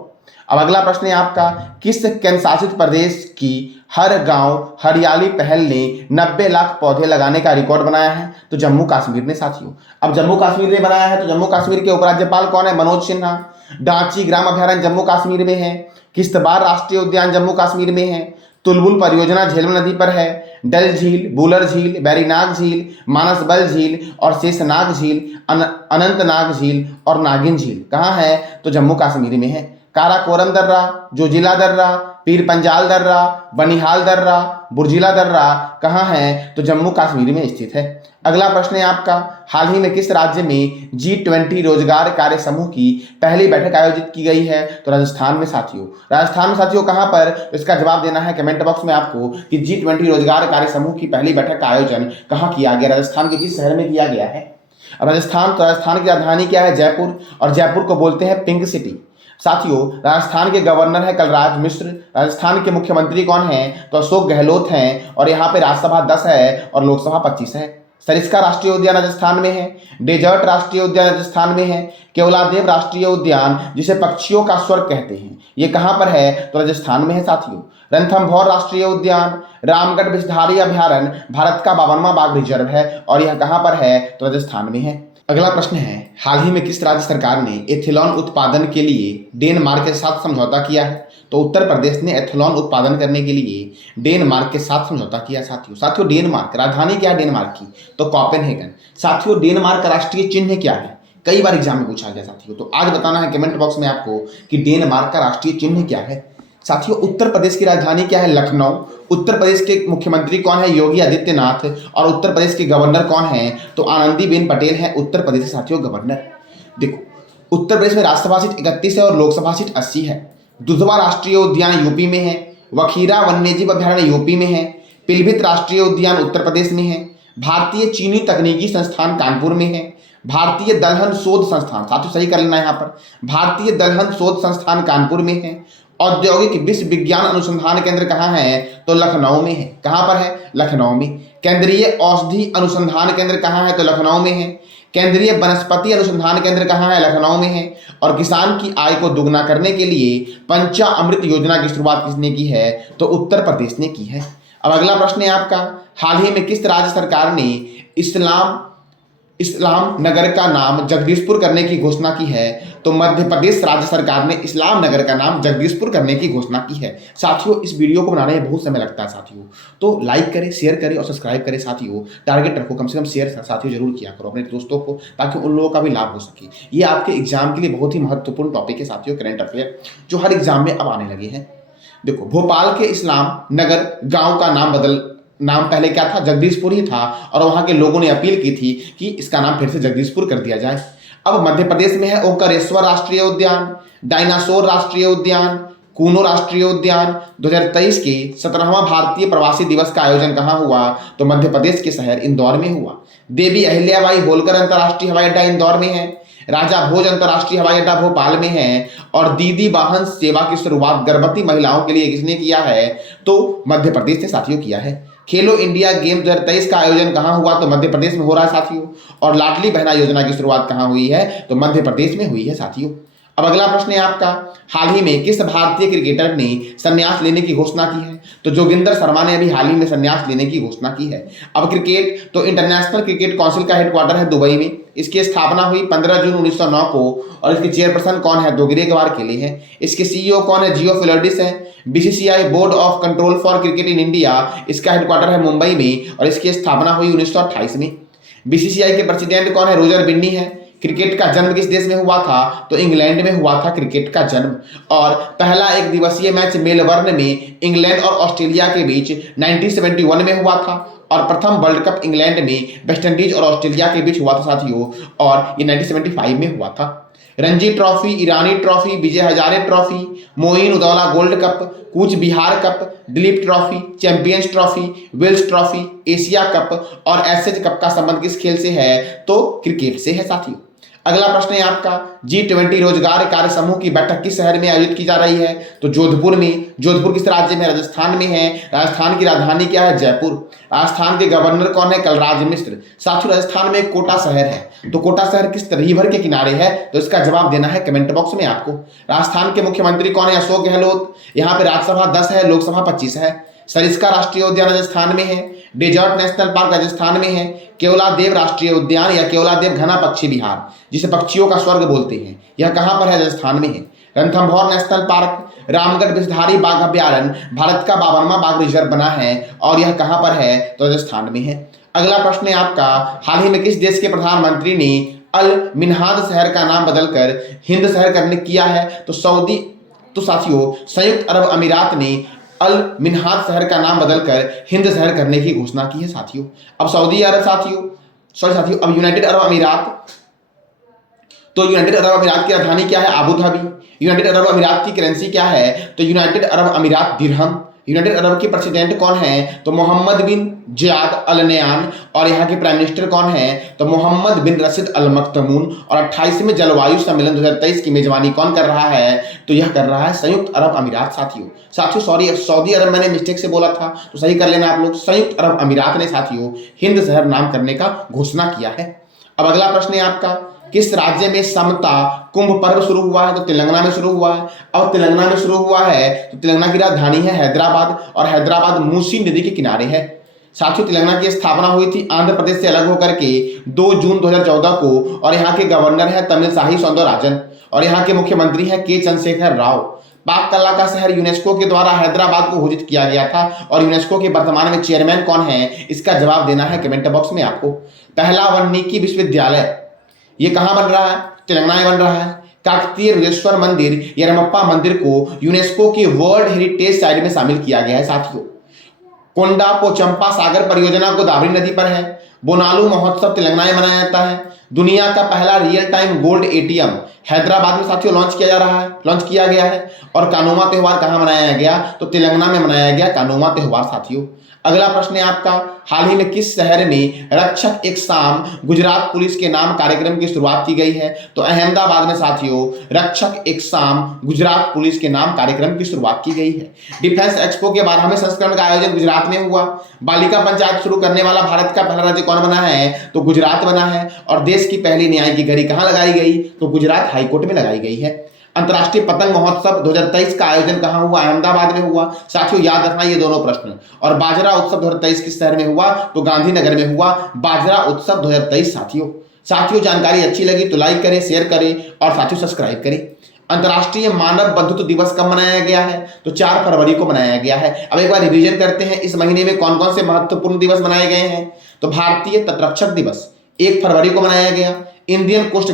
अब अगला प्रश्न है आपका, किस केंद्र शासित प्रदेश की हर गांव हरियाली पहल ने 90 लाख पौधे लगाने का रिकॉर्ड बनाया है? तो जम्मू कश्मीर ने साथियों। अब जम्मू कश्मीर ने बनाया है, तो जम्मू कश्मीर के उपराज्यपाल कौन है? मनोज सिन्हा। डांची ग्राम अभ्यारण्य जम्मू कश्मीर में है। किश्तवाड़ राष्ट्रीय उद्यान जम्मू कश्मीर में है। तुलबुल परियोजना झेलम नदी पर है। डल झील, बुलर झील, बैरीनाग झील, मानसबल झील और शेषनाग झील, अनंतनाग झील और नागिन झील कहाँ है? तो जम्मू कश्मीर में है। काराकोरम दर्रा, जोजिला दर्रा, पीर पंजाल दर्रा, बनिहाल दर्रा, बुर्जिला दर्रा कहाँ है? तो जम्मू कश्मीर में स्थित है। अगला प्रश्न है आपका, हाल ही में किस राज्य में G20 रोजगार कार्य समूह की पहली बैठक आयोजित की गई है? तो राजस्थान में साथियों। राजस्थान में साथियों कहाँ पर? तो इसका जवाब देना है कमेंट बॉक्स में आपको कि G20 रोजगार कार्य समूह की पहली बैठक का आयोजन कहाँ किया गया, राजस्थान के किस शहर में किया गया है? राजस्थान की राजधानी क्या है? जयपुर। और जयपुर को बोलते हैं पिंक सिटी। साथियों, राजस्थान के गवर्नर है कलराज मिश्र। राजस्थान के मुख्यमंत्री कौन हैं? तो अशोक गहलोत हैं। और यहाँ पे राज्यसभा 10 है और लोकसभा 25 है। सरिस्का राष्ट्रीय उद्यान राजस्थान में है। डेजर्ट राष्ट्रीय उद्यान राजस्थान में है। केवलादेव राष्ट्रीय उद्यान, जिसे पक्षियों का स्वर्ग कहते हैं, ये कहाँ पर है? तो राजस्थान में है साथियों। रणथंभौर राष्ट्रीय उद्यान, रामगढ़ विषधारी अभ्यारण्य भारत का 52वां बाघ रिजर्व है और यह कहाँ पर है? तो राजस्थान में है। अगला प्रश्न है, हाल ही में किस राज्य सरकार ने एथेनॉल उत्पादन के लिए डेनमार्क के साथ समझौता किया है? तो उत्तर प्रदेश ने एथेनॉल उत्पादन करने के लिए डेनमार्क के साथ समझौता किया। साथियों डेनमार्क राजधानी क्या है डेनमार्क की? तो कोपेनहेगन। साथियों डेनमार्क का राष्ट्रीय चिन्ह क्या है? कई बार एग्जाम में पूछा गया साथियों, तो आज बताना है कमेंट बॉक्स में आपको कि डेनमार्क का राष्ट्रीय चिन्ह क्या है। साथियों उत्तर प्रदेश की राजधानी क्या है? लखनऊ। उत्तर प्रदेश के मुख्यमंत्री कौन है? योगी आदित्यनाथ। और उत्तर प्रदेश के गवर्नर कौन है? तो आनंदीबेन पटेल है उत्तर प्रदेश के साथियों गवर्नर। देखो उत्तर प्रदेश में राज्यसभा सीट 31 है और लोकसभा सीट 80 है। दुधवा राष्ट्रीय उद्यान यूपी में है। वखीरा वन्यजीव अभयारण्य यूपी में है। पिलभित राष्ट्रीय उद्यान उत्तर प्रदेश में है। भारतीय चीनी तकनीकी संस्थान कानपुर में है। भारतीय दलहन शोध संस्थान, साथियों सही कर लेना यहाँ पर, भारतीय दलहन शोध संस्थान कानपुर में है। औद्योगिक विश्व विज्ञान अनुसंधान केंद्र कहाँ है? तो लखनऊ में है। कहाँ पर है? लखनऊ में। केंद्रीय औषधि अनुसंधान केंद्र कहाँ है? तो लखनऊ में है। केंद्रीय वनस्पति अनुसंधान केंद्र कहाँ है? लखनऊ में है। और किसान की आय को दुगना करने के लिए पंचामृत योजना की शुरुआत किसने की है? तो उत्तर प्रदेश ने की है। अब अगला प्रश्न है आपका, हाल ही में किस राज्य सरकार ने इस्लाम नगर का नाम जगदीशपुर करने की घोषणा की है? तो मध्य प्रदेश राज्य सरकार ने इस्लाम नगर का नाम जगदीशपुर करने की घोषणा की है। साथियों इस वीडियो को बनाने में बहुत समय लगता है साथियों, तो लाइक करें, शेयर करें और सब्सक्राइब करें साथियों। टारगेट रखो कम से कम शेयर साथियों जरूर किया करो अपने दोस्तों को, ताकि उन लोगों का भी लाभ हो सके। ये आपके एग्जाम के लिए बहुत ही महत्वपूर्ण टॉपिक है साथियों, करंट अफेयर, जो हर एग्जाम में अब आने लगे हैं। देखो भोपाल के इस्लाम नगर गाँव का नाम पहले क्या था? जगदीशपुर ही था, और वहां के लोगों ने अपील की थी कि इसका नाम फिर से जगदीशपुर कर दिया जाए। अब मध्य प्रदेश में है ओंकारेश्वर राष्ट्रीय उद्यान, डायनासोर राष्ट्रीय उद्यान, कूनो राष्ट्रीय उद्यान। 2023 के 17वां भारतीय प्रवासी दिवस का आयोजन कहाँ हुआ? तो मध्य प्रदेश के शहर इंदौर में हुआ। देवी अहिल्याबाई होलकर अंतर्राष्ट्रीय हवाई अड्डा इंदौर में है। राजा भोज अंतर्राष्ट्रीय हवाई अड्डा भोपाल में है। और दीदी वाहन सेवा की शुरुआत गर्भवती महिलाओं के लिए किसने किया है? तो मध्य प्रदेश ने साथियों किया है। खेलो इंडिया गेम 2023 का आयोजन कहाँ हुआ? तो मध्य प्रदेश में हो रहा है साथियों। और लाडली बहना योजना की शुरुआत कहाँ हुई है? तो मध्य प्रदेश में हुई है साथियों। अब अगला प्रश्न है आपका, हाल ही में किस भारतीय क्रिकेटर ने संन्यास लेने की घोषणा की है? तो जोगिंदर शर्मा ने अभी हाल ही में संन्यास लेने की घोषणा की है। अब क्रिकेट, तो इंटरनेशनल क्रिकेट काउंसिल का हेडक्वार्टर है दुबई में। इसकी स्थापना हुई 15 जून 1909 को, और इसके चेयरपर्सन कौन है? तो ग्रेगवार केली है। इसके सीईओ कौन है? जियो फिलर्डिस है। BCCI board of control for cricket in India, इसका हेडक्वार्टर है मुंबई में, और इसकी स्थापना हुई 1928 में। बीसीसीआई के प्रेसिडेंट कौन है? रोजर बिन्नी है। क्रिकेट का जन्म किस देश में हुआ था? तो इंग्लैंड में हुआ था क्रिकेट का जन्म। और पहला एक दिवसीय मैच मेलबर्न में इंग्लैंड और ऑस्ट्रेलिया के बीच 1971 में हुआ था। और प्रथम वर्ल्ड कप इंग्लैंड में वेस्टइंडीज और ऑस्ट्रेलिया के बीच हुआ था साथियों, और ये 1975 में हुआ था। Ranji trophy, Irani trophy, Vijay Hazare trophy, Moin Uddaula gold cup, Cooch Behar cup, Duleep trophy, champions trophy, Wills trophy, Asia cup और एसएच कप का संबंध किस खेल से है? तो क्रिकेट से है साथियों। अगला प्रश्न है आपका, G20 रोजगार कार्य समूह की बैठक किस शहर में आयोजित की जा रही है? तो जोधपुर में। जोधपुर किस राज्य में? राजस्थान में है। राजस्थान की राजधानी क्या है? जयपुर। राजस्थान के गवर्नर कौन है? कलराज मिश्र। साथियों राजस्थान में एक कोटा शहर है, तो कोटा शहर किस रिवर के किनारे है? तो इसका जवाब देना है कमेंट बॉक्स में आपको। राजस्थान के मुख्यमंत्री कौन है? अशोक गहलोत। यहाँ पे राज्यसभा 10 है, लोकसभा 25 है। सरिस्का राष्ट्रीय उद्यान राजस्थान में है। डेजर्ट नेशनल पार्क राजस्थान में है। केवलादेव राष्ट्रीय उद्यान या केवलादेव घना पक्षी विहार, जिसे पक्षियों का स्वर्ग बोलते हैं, यह कहाँ पर है? राजस्थान में है। रणथंभौर नेशनल पार्क, रामगढ़ विषधारी बाघ अभ्यारण्य भारत का 52वां बाघ रिजर्व बना है, और यह कहाँ पर है? तो राजस्थान में है। अगला प्रश्न है आपका, हाल ही में किस देश के प्रधानमंत्री ने अल मिन्हाद शहर का नाम बदलकर हिंद शहर करने किया है? तो साथियों संयुक्त अरब अमीरात ने अल मिन्हाद शहर का नाम बदलकर हिंद शहर करने की घोषणा की है साथियों। अब सऊदी अरब साथियों अब यूनाइटेड अरब अमीरात, तो यूनाइटेड अरब अमीरात की राजधानी क्या है? Abu Dhabi. यूनाइटेड अरब अमीरात की करेंसी क्या है? तो यूनाइटेड अरब अमीरात दिरहम। यूनाइटेड अरब के प्रेसिडेंट कौन है? तो मोहम्मद बिन जियाद अल नयान। और यहाँ के प्राइम मिनिस्टर कौन है? तो मोहम्मद बिन रशीद अल मख्तूम। और 28वें जलवायु सम्मेलन 2023 की मेजबानी कौन कर रहा है? तो यह कर रहा है संयुक्त अरब अमीरात साथियों सऊदी अरब मैंने मिस्टेक से बोला था, तो सही कर लेना आप लोग। संयुक्त अरब अमीरात ने साथियों हिंद शहर नाम करने का घोषणा किया है। अब अगला प्रश्न है आपका, किस राज्य में समता कुंभ पर्व शुरू हुआ है? तो तेलंगाना में शुरू हुआ है। और तेलंगाना में शुरू हुआ है तो तेलंगाना की राजधानी है हैदराबाद, और हैदराबाद मूसी नदी के किनारे है। साथियों तेलंगाना की स्थापना हुई थी आंध्र प्रदेश से अलग होकर के 2 जून 2014 को, और यहाँ के गवर्नर है तमिलसाई सौंदरराजन, और यहाँ के मुख्यमंत्री हैं के चंद्रशेखर राव। पाक कला का शहर यूनेस्को के द्वारा हैदराबाद को घोषित किया गया था, और यूनेस्को के वर्तमान में चेयरमैन कौन है, इसका जवाब देना है कमेंट बॉक्स में आपको। पहला वाल्मीकि विश्वविद्यालय ये कहाँ बन रहा है, तेलंगाना में बन रहा है। काकतीय रुद्रेश्वर मंदिर या रमप्पा मंदिर को यूनेस्को के वर्ल्ड हेरिटेज साइट में शामिल किया गया है साथियों। कोंडा पोचंपा सागर परियोजना गोदावरी नदी पर है। बोनालू महोत्सव तेलंगाना में मनाया जाता है। दुनिया का पहला real time gold ATM Hyderabad में साथियों लॉन्च किया गया है। और कानूमा त्यौहार कहाँ मनाया गया, तो तेलंगाना में मनाया गया कानूमा त्यौहार साथियों। अगला प्रश्न है आपका, हाल ही में किस शहर में रक्षक एक शाम गुजरात पुलिस के नाम कार्यक्रम की शुरुआत की गई है, तो अहमदाबाद में साथियों रक्षक एक शाम गुजरात पुलिस के नाम कार्यक्रम की शुरुआत की गई है। डिफेंस एक्सपो के 12वें संस्करण का आयोजन गुजरात में हुआ। बालिका पंचायत शुरू करने वाला भारत का पहला राज्य कौन बना है, तो गुजरात बना है। और देश की पहली न्याय की घड़ी कहाँ लगाई गई, तो गुजरात हाईकोर्ट में लगाई गई है। अंतर्राष्ट्रीय पतंग महोत्सव 2023 का आयोजन कहां हुआ, अहमदाबाद में हुआ। साथियों याद रखना ये दोनों प्रश्न। और बाजरा उत्सव 2023 किस शहर में हुआ, तो गांधीनगर में हुआ बाजरा उत्सव 2023 साथियों जानकारी अच्छी लगी तो लाइक करें, शेयर करें और साथियों सब्सक्राइब करें। अंतर्राष्ट्रीय मानव बंधुत्व दिवस कब मनाया गया है, तो 4 फरवरी को मनाया गया है। अब एक बार रिवीजन करते हैं, इस महीने में कौन कौन से महत्वपूर्ण दिवस मनाए गए हैं। तो भारतीय तटरक्षक दिवस 1 फरवरी को मनाया गया। इंडियन कोस्ट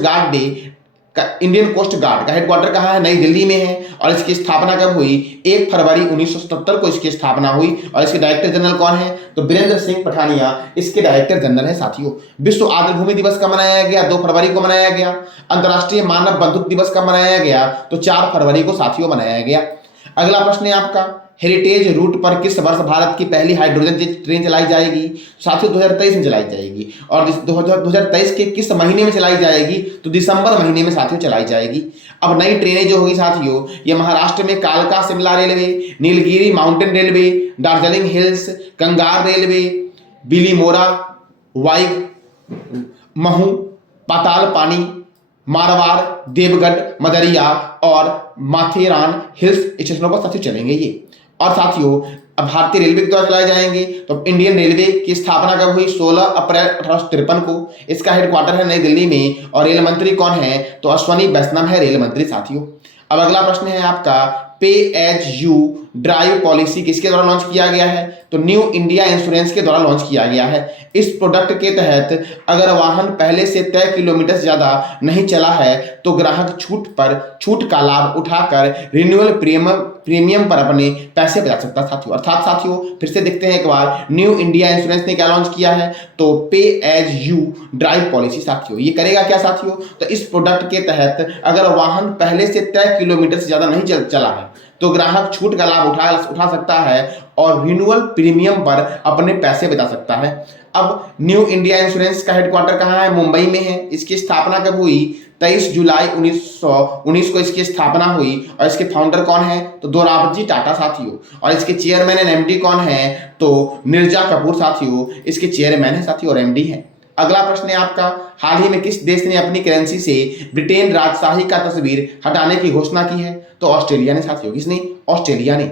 गार्ड का हेडक्वार्टर कहाँ है, नई दिल्ली में है। और इसकी स्थापना कब हुई, 1 फरवरी 1977 को इसकी स्थापना हुई। और इसके डायरेक्टर जनरल कौन है, तो बीरेंद्र सिंह पठानिया इसके डायरेक्टर जनरल है साथियों। विश्व आर्द्रभूमि दिवस कब मनाया गया, 2 फरवरी को मनाया गया। अंतर्राष्ट्रीय मानव बंधुत्व दिवस कब मनाया गया, तो 4 फरवरी को साथियों मनाया गया। अगला प्रश्न है आपका, हेरिटेज रूट पर किस वर्ष भारत की पहली हाइड्रोजन ट्रेन चलाई जाएगी, साथियों 2023 में चलाई जाएगी। और 2023 के किस महीने में चलाई जाएगी, तो दिसंबर महीने में साथियों चलाई जाएगी। अब नई ट्रेनें जो होगी साथियों, ये महाराष्ट्र में कालका Shimla railway, Nilgiri mountain railway, Darjeeling hills कंगार रेलवे, बिलीमोरा वाइग महू पाताल पानी मारवाड़ देवगढ़ मदरिया और माथेरान हिल्स स्टेशनों पर साथियों चलेंगे ये। और साथियों अब भारतीय रेलवे के द्वारा चलाए जाएंगे। तो इंडियन रेलवे की स्थापना कब हुई, 16 अप्रैल 1853 को। इसका हेडक्वार्टर है नई दिल्ली में। और रेल मंत्री कौन है, तो अश्वनी वैष्णव है रेल मंत्री साथियों। अब अगला प्रश्न है आपका, पे एज यू ड्राइव पॉलिसी किसके द्वारा लॉन्च किया गया है, तो न्यू इंडिया इंश्योरेंस के द्वारा लॉन्च किया गया है। इस प्रोडक्ट के तहत अगर वाहन पहले से तय किलोमीटर से ज्यादा नहीं चला है तो ग्राहक छूट का लाभ उठाकर रिन्यूअल प्रीमियम पर अपने पैसे बचा सकता है साथियों। अर्थात साथियों फिर से देखते हैं एक बार, न्यू इंडिया इंश्योरेंस ने क्या लॉन्च किया है, तो पे एज यू ड्राइव पॉलिसी साथियों। ये करेगा क्या साथियों, तो इस प्रोडक्ट के तहत अगर वाहन पहले से तय किलोमीटर से ज्यादा नहीं चला है तो ग्राहक छूट का लाभ उठा सकता है और रिन्यूअल प्रीमियम पर अपने पैसे बचा सकता है। अब न्यू इंडिया इंश्योरेंस का हेडक्वार्टर कहाँ है, मुंबई में है। इसकी स्थापना कब हुई, 23 जुलाई 1919 को इसकी स्थापना हुई। और इसके फाउंडर कौन है, तो दोराबजी टाटा साथियों। और इसके चेयरमैन एंड एमडी कौन है, तो मिर्जा कपूर साथियों इसके चेयरमैन है साथियों और एमडी है। अगला प्रश्न है आपका, हाल ही में किस देश ने अपनी करेंसी से ब्रिटेन राजशाही का तस्वीर हटाने की घोषणा की है, तो ऑस्ट्रेलिया ने साथियों। किसने, ऑस्ट्रेलिया ने।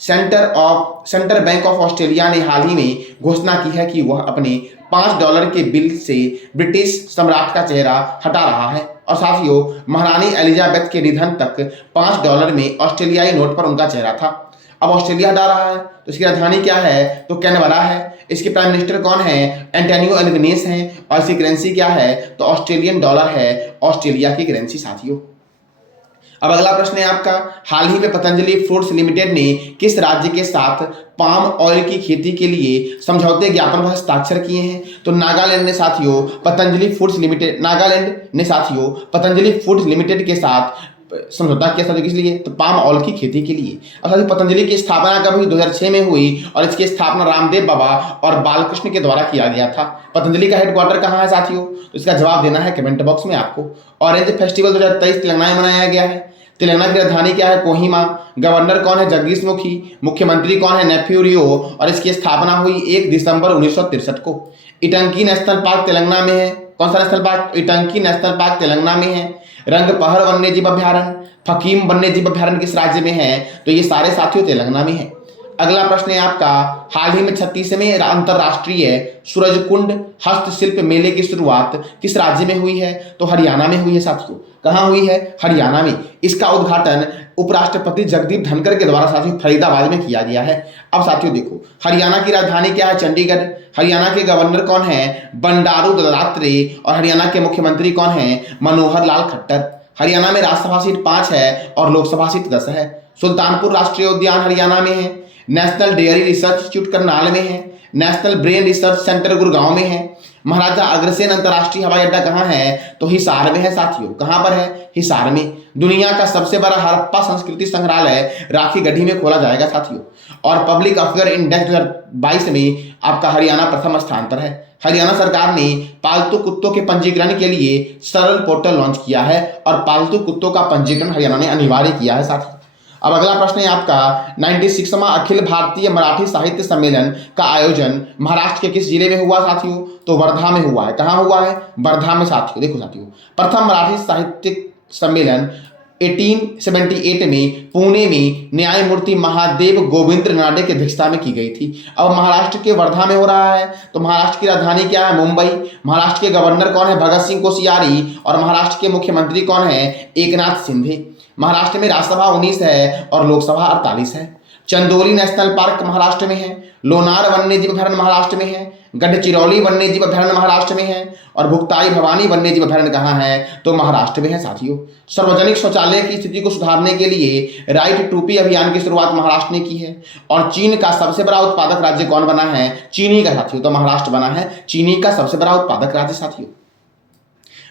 सेंट्रल बैंक ऑफ ऑस्ट्रेलिया ने हाल ही में घोषणा की है कि वह अपने $5 के बिल से ब्रिटिश सम्राट का चेहरा हटा रहा है। और साथियों महारानी एलिजाबेथ के निधन तक $5 में ऑस्ट्रेलियाई नोट पर उनका चेहरा था। अब ऑस्ट्रेलिया हटा रहा है तो इसकी राजधानी क्या है, तो कैनबरा है। इसके प्राइम मिनिस्टर कौन है, एंटोनियो एल्बनीज हैं। और इसकी करेंसी क्या है, तो ऑस्ट्रेलियन डॉलर है ऑस्ट्रेलिया की करेंसी साथियों। अब अगला प्रश्न है आपका, हाल ही में पतंजलि फूड्स लिमिटेड ने किस राज्य के साथ पाम ऑयल की खेती के लिए समझौते ज्ञापन पर हस्ताक्षर किए हैं, तो नागालैंड ने साथियों पतंजलि फूड्स लिमिटेड के साथ समझौता किया था। किस लिए, तो पाम ऑयल की खेती के लिए। अब पतंजलि की स्थापना कब हुई, 2006 में हुई। और इसकी स्थापना रामदेव बाबा और बालकृष्ण के द्वारा किया गया था। पतंजलि का हेडक्वार्टर कहाँ है साथियों, तो इसका जवाब देना है कमेंट बॉक्स में आपको। ऑरेंज फेस्टिवल 2023 तेलंगाना में मनाया गया है। तेलंगाना की राजधानी क्या है, कोहिमा। गवर्नर कौन है, जगदीश मुखी। मुख्यमंत्री कौन है, नेफ्यू रियो। और इसकी स्थापना हुई 1 दिसंबर 1963 को। इटंकी नेशनल पार्क तेलंगाना में है। कौन सा national park, Itanki national park Telangana में है। रंगपहर वन्यजीव अभ्यारण्य, फकीम वन्यजीव अभ्यारण्य किस राज्य में है, तो ये सारे साथियों तेलंगाना में है। अगला प्रश्न है आपका, हाल ही में 36वें अंतरराष्ट्रीय सूरजकुंड हस्तशिल्प मेले की शुरुआत किस राज्य में हुई है? तो हरियाणा में हुई है साथियों। कहाँ हुई है? हरियाणा में। इसका उद्घाटन उपराष्ट्रपति जगदीप धनखड़ के द्वारा साथियों फरीदाबाद में किया गया है। अब साथियों देखो, हरियाणा की राजधानी क्या है? चंडीगढ़। हरियाणा के गवर्नर कौन है? बंडारू दत्तात्रेय। और हरियाणा के मुख्यमंत्री कौन है? मनोहर लाल खट्टर। हरियाणा में राज्यसभा सीट 5 है और लोकसभा सीट 10 है। सुल्तानपुर राष्ट्रीय उद्यान हरियाणा में है। National dairy research institute Karnal में है। National brain research centre Gurgaon में है। महाराजा अग्रसेन अंतर्राष्ट्रीय हवाई अड्डा कहाँ है? तो हिसार में है साथियों। कहाँ पर है? हिसार में। दुनिया का सबसे बड़ा हड़प्पा संस्कृति संग्रहालय राखी गढ़ी में खोला जाएगा साथियों। और पब्लिक अफेयर इंडेक्स 2022 में आपका हरियाणा प्रथम स्थान पर है। हरियाणा सरकार ने पालतू कुत्तों के पंजीकरण के लिए सरल पोर्टल लॉन्च किया है और पालतू कुत्तों का पंजीकरण हरियाणा ने अनिवार्य किया है साथियों। अब अगला प्रश्न है आपका, 96वां अखिल भारतीय मराठी साहित्य सम्मेलन का आयोजन महाराष्ट्र के किस जिले में हुआ साथियों? तो वर्धा में हुआ है। कहाँ हुआ है? वर्धा में साथियों। देखो साथियों, प्रथम मराठी साहित्यिक सम्मेलन 1878 में पुणे में न्यायमूर्ति महादेव गोविंद नाडे की अध्यक्षता में की गई थी। अब महाराष्ट्र के वर्धा में हो रहा है। तो महाराष्ट्र की राजधानी क्या है? मुंबई। महाराष्ट्र के गवर्नर कौन है? भगत सिंह कोश्यारी। और महाराष्ट्र के मुख्यमंत्री कौन है? एकनाथ शिंदे। महाराष्ट्र में राज्यसभा 19 है और लोकसभा 48 है। चंदोली नेशनल पार्क महाराष्ट्र में है। लोनार वन्यजीव अभयारण्य महाराष्ट्र में है। गढ़चिरौली वन्यजीव अभयारण्य महाराष्ट्र में है। और भुक्ताई भवानी वन्यजीव अभयारण्य कहाँ है? तो महाराष्ट्र में है साथियों। सार्वजनिक शौचालय की स्थिति को सुधारने के लिए राइट टू पी अभियान की शुरुआत महाराष्ट्र ने की है। और चीन का सबसे बड़ा उत्पादक राज्य कौन बना है? चीनी का साथियों। तो महाराष्ट्र बना है चीनी का सबसे बड़ा उत्पादक राज्य साथियों।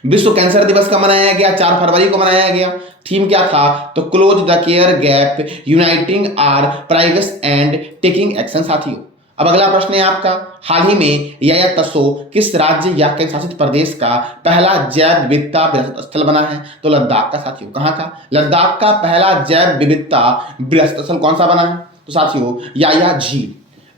विश्व कैंसर दिवस का मनाया गया 4 फरवरी को मनाया गया। थीम क्या था? तो close the care gap, uniting our privacy and taking action साथियों। अब अगला प्रश्न है आपका, हाल ही में याया तसो किस राज्य या केंद्र शासित प्रदेश का पहला जैव विविधता विरासत स्थल बना है? तो लद्दाख का साथियों। कहाँ का? लद्दाख का पहला जैव विविधता विरासत स्थल कौन सा बना है? तो साथियों याया झील।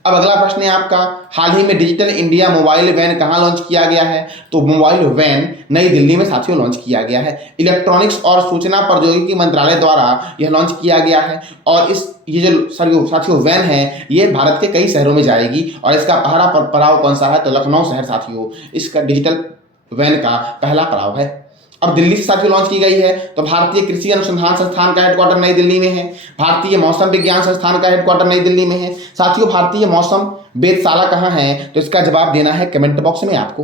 अब अगला प्रश्न है आपका, हाल ही में डिजिटल इंडिया मोबाइल वैन कहाँ लॉन्च किया गया है? तो मोबाइल वैन नई दिल्ली में साथियों लॉन्च किया गया है। इलेक्ट्रॉनिक्स और सूचना प्रौद्योगिकी मंत्रालय द्वारा यह लॉन्च किया गया है। और ये जो साथियों वैन है ये भारत के कई शहरों में जाएगी। और इसका पहला पड़ाव कौन सा है? तो लखनऊ शहर साथियों इसका डिजिटल वैन का पहला पड़ाव है। अब दिल्ली से साथियों लॉन्च की गई है। तो भारतीय कृषि अनुसंधान संस्थान का हेडक्वार्टर नई दिल्ली में है। भारतीय मौसम विज्ञान संस्थान का हेडक्वार्टर नई दिल्ली में है साथियों। भारतीय मौसम वेधशाला कहाँ है? तो इसका जवाब देना है कमेंट बॉक्स में आपको।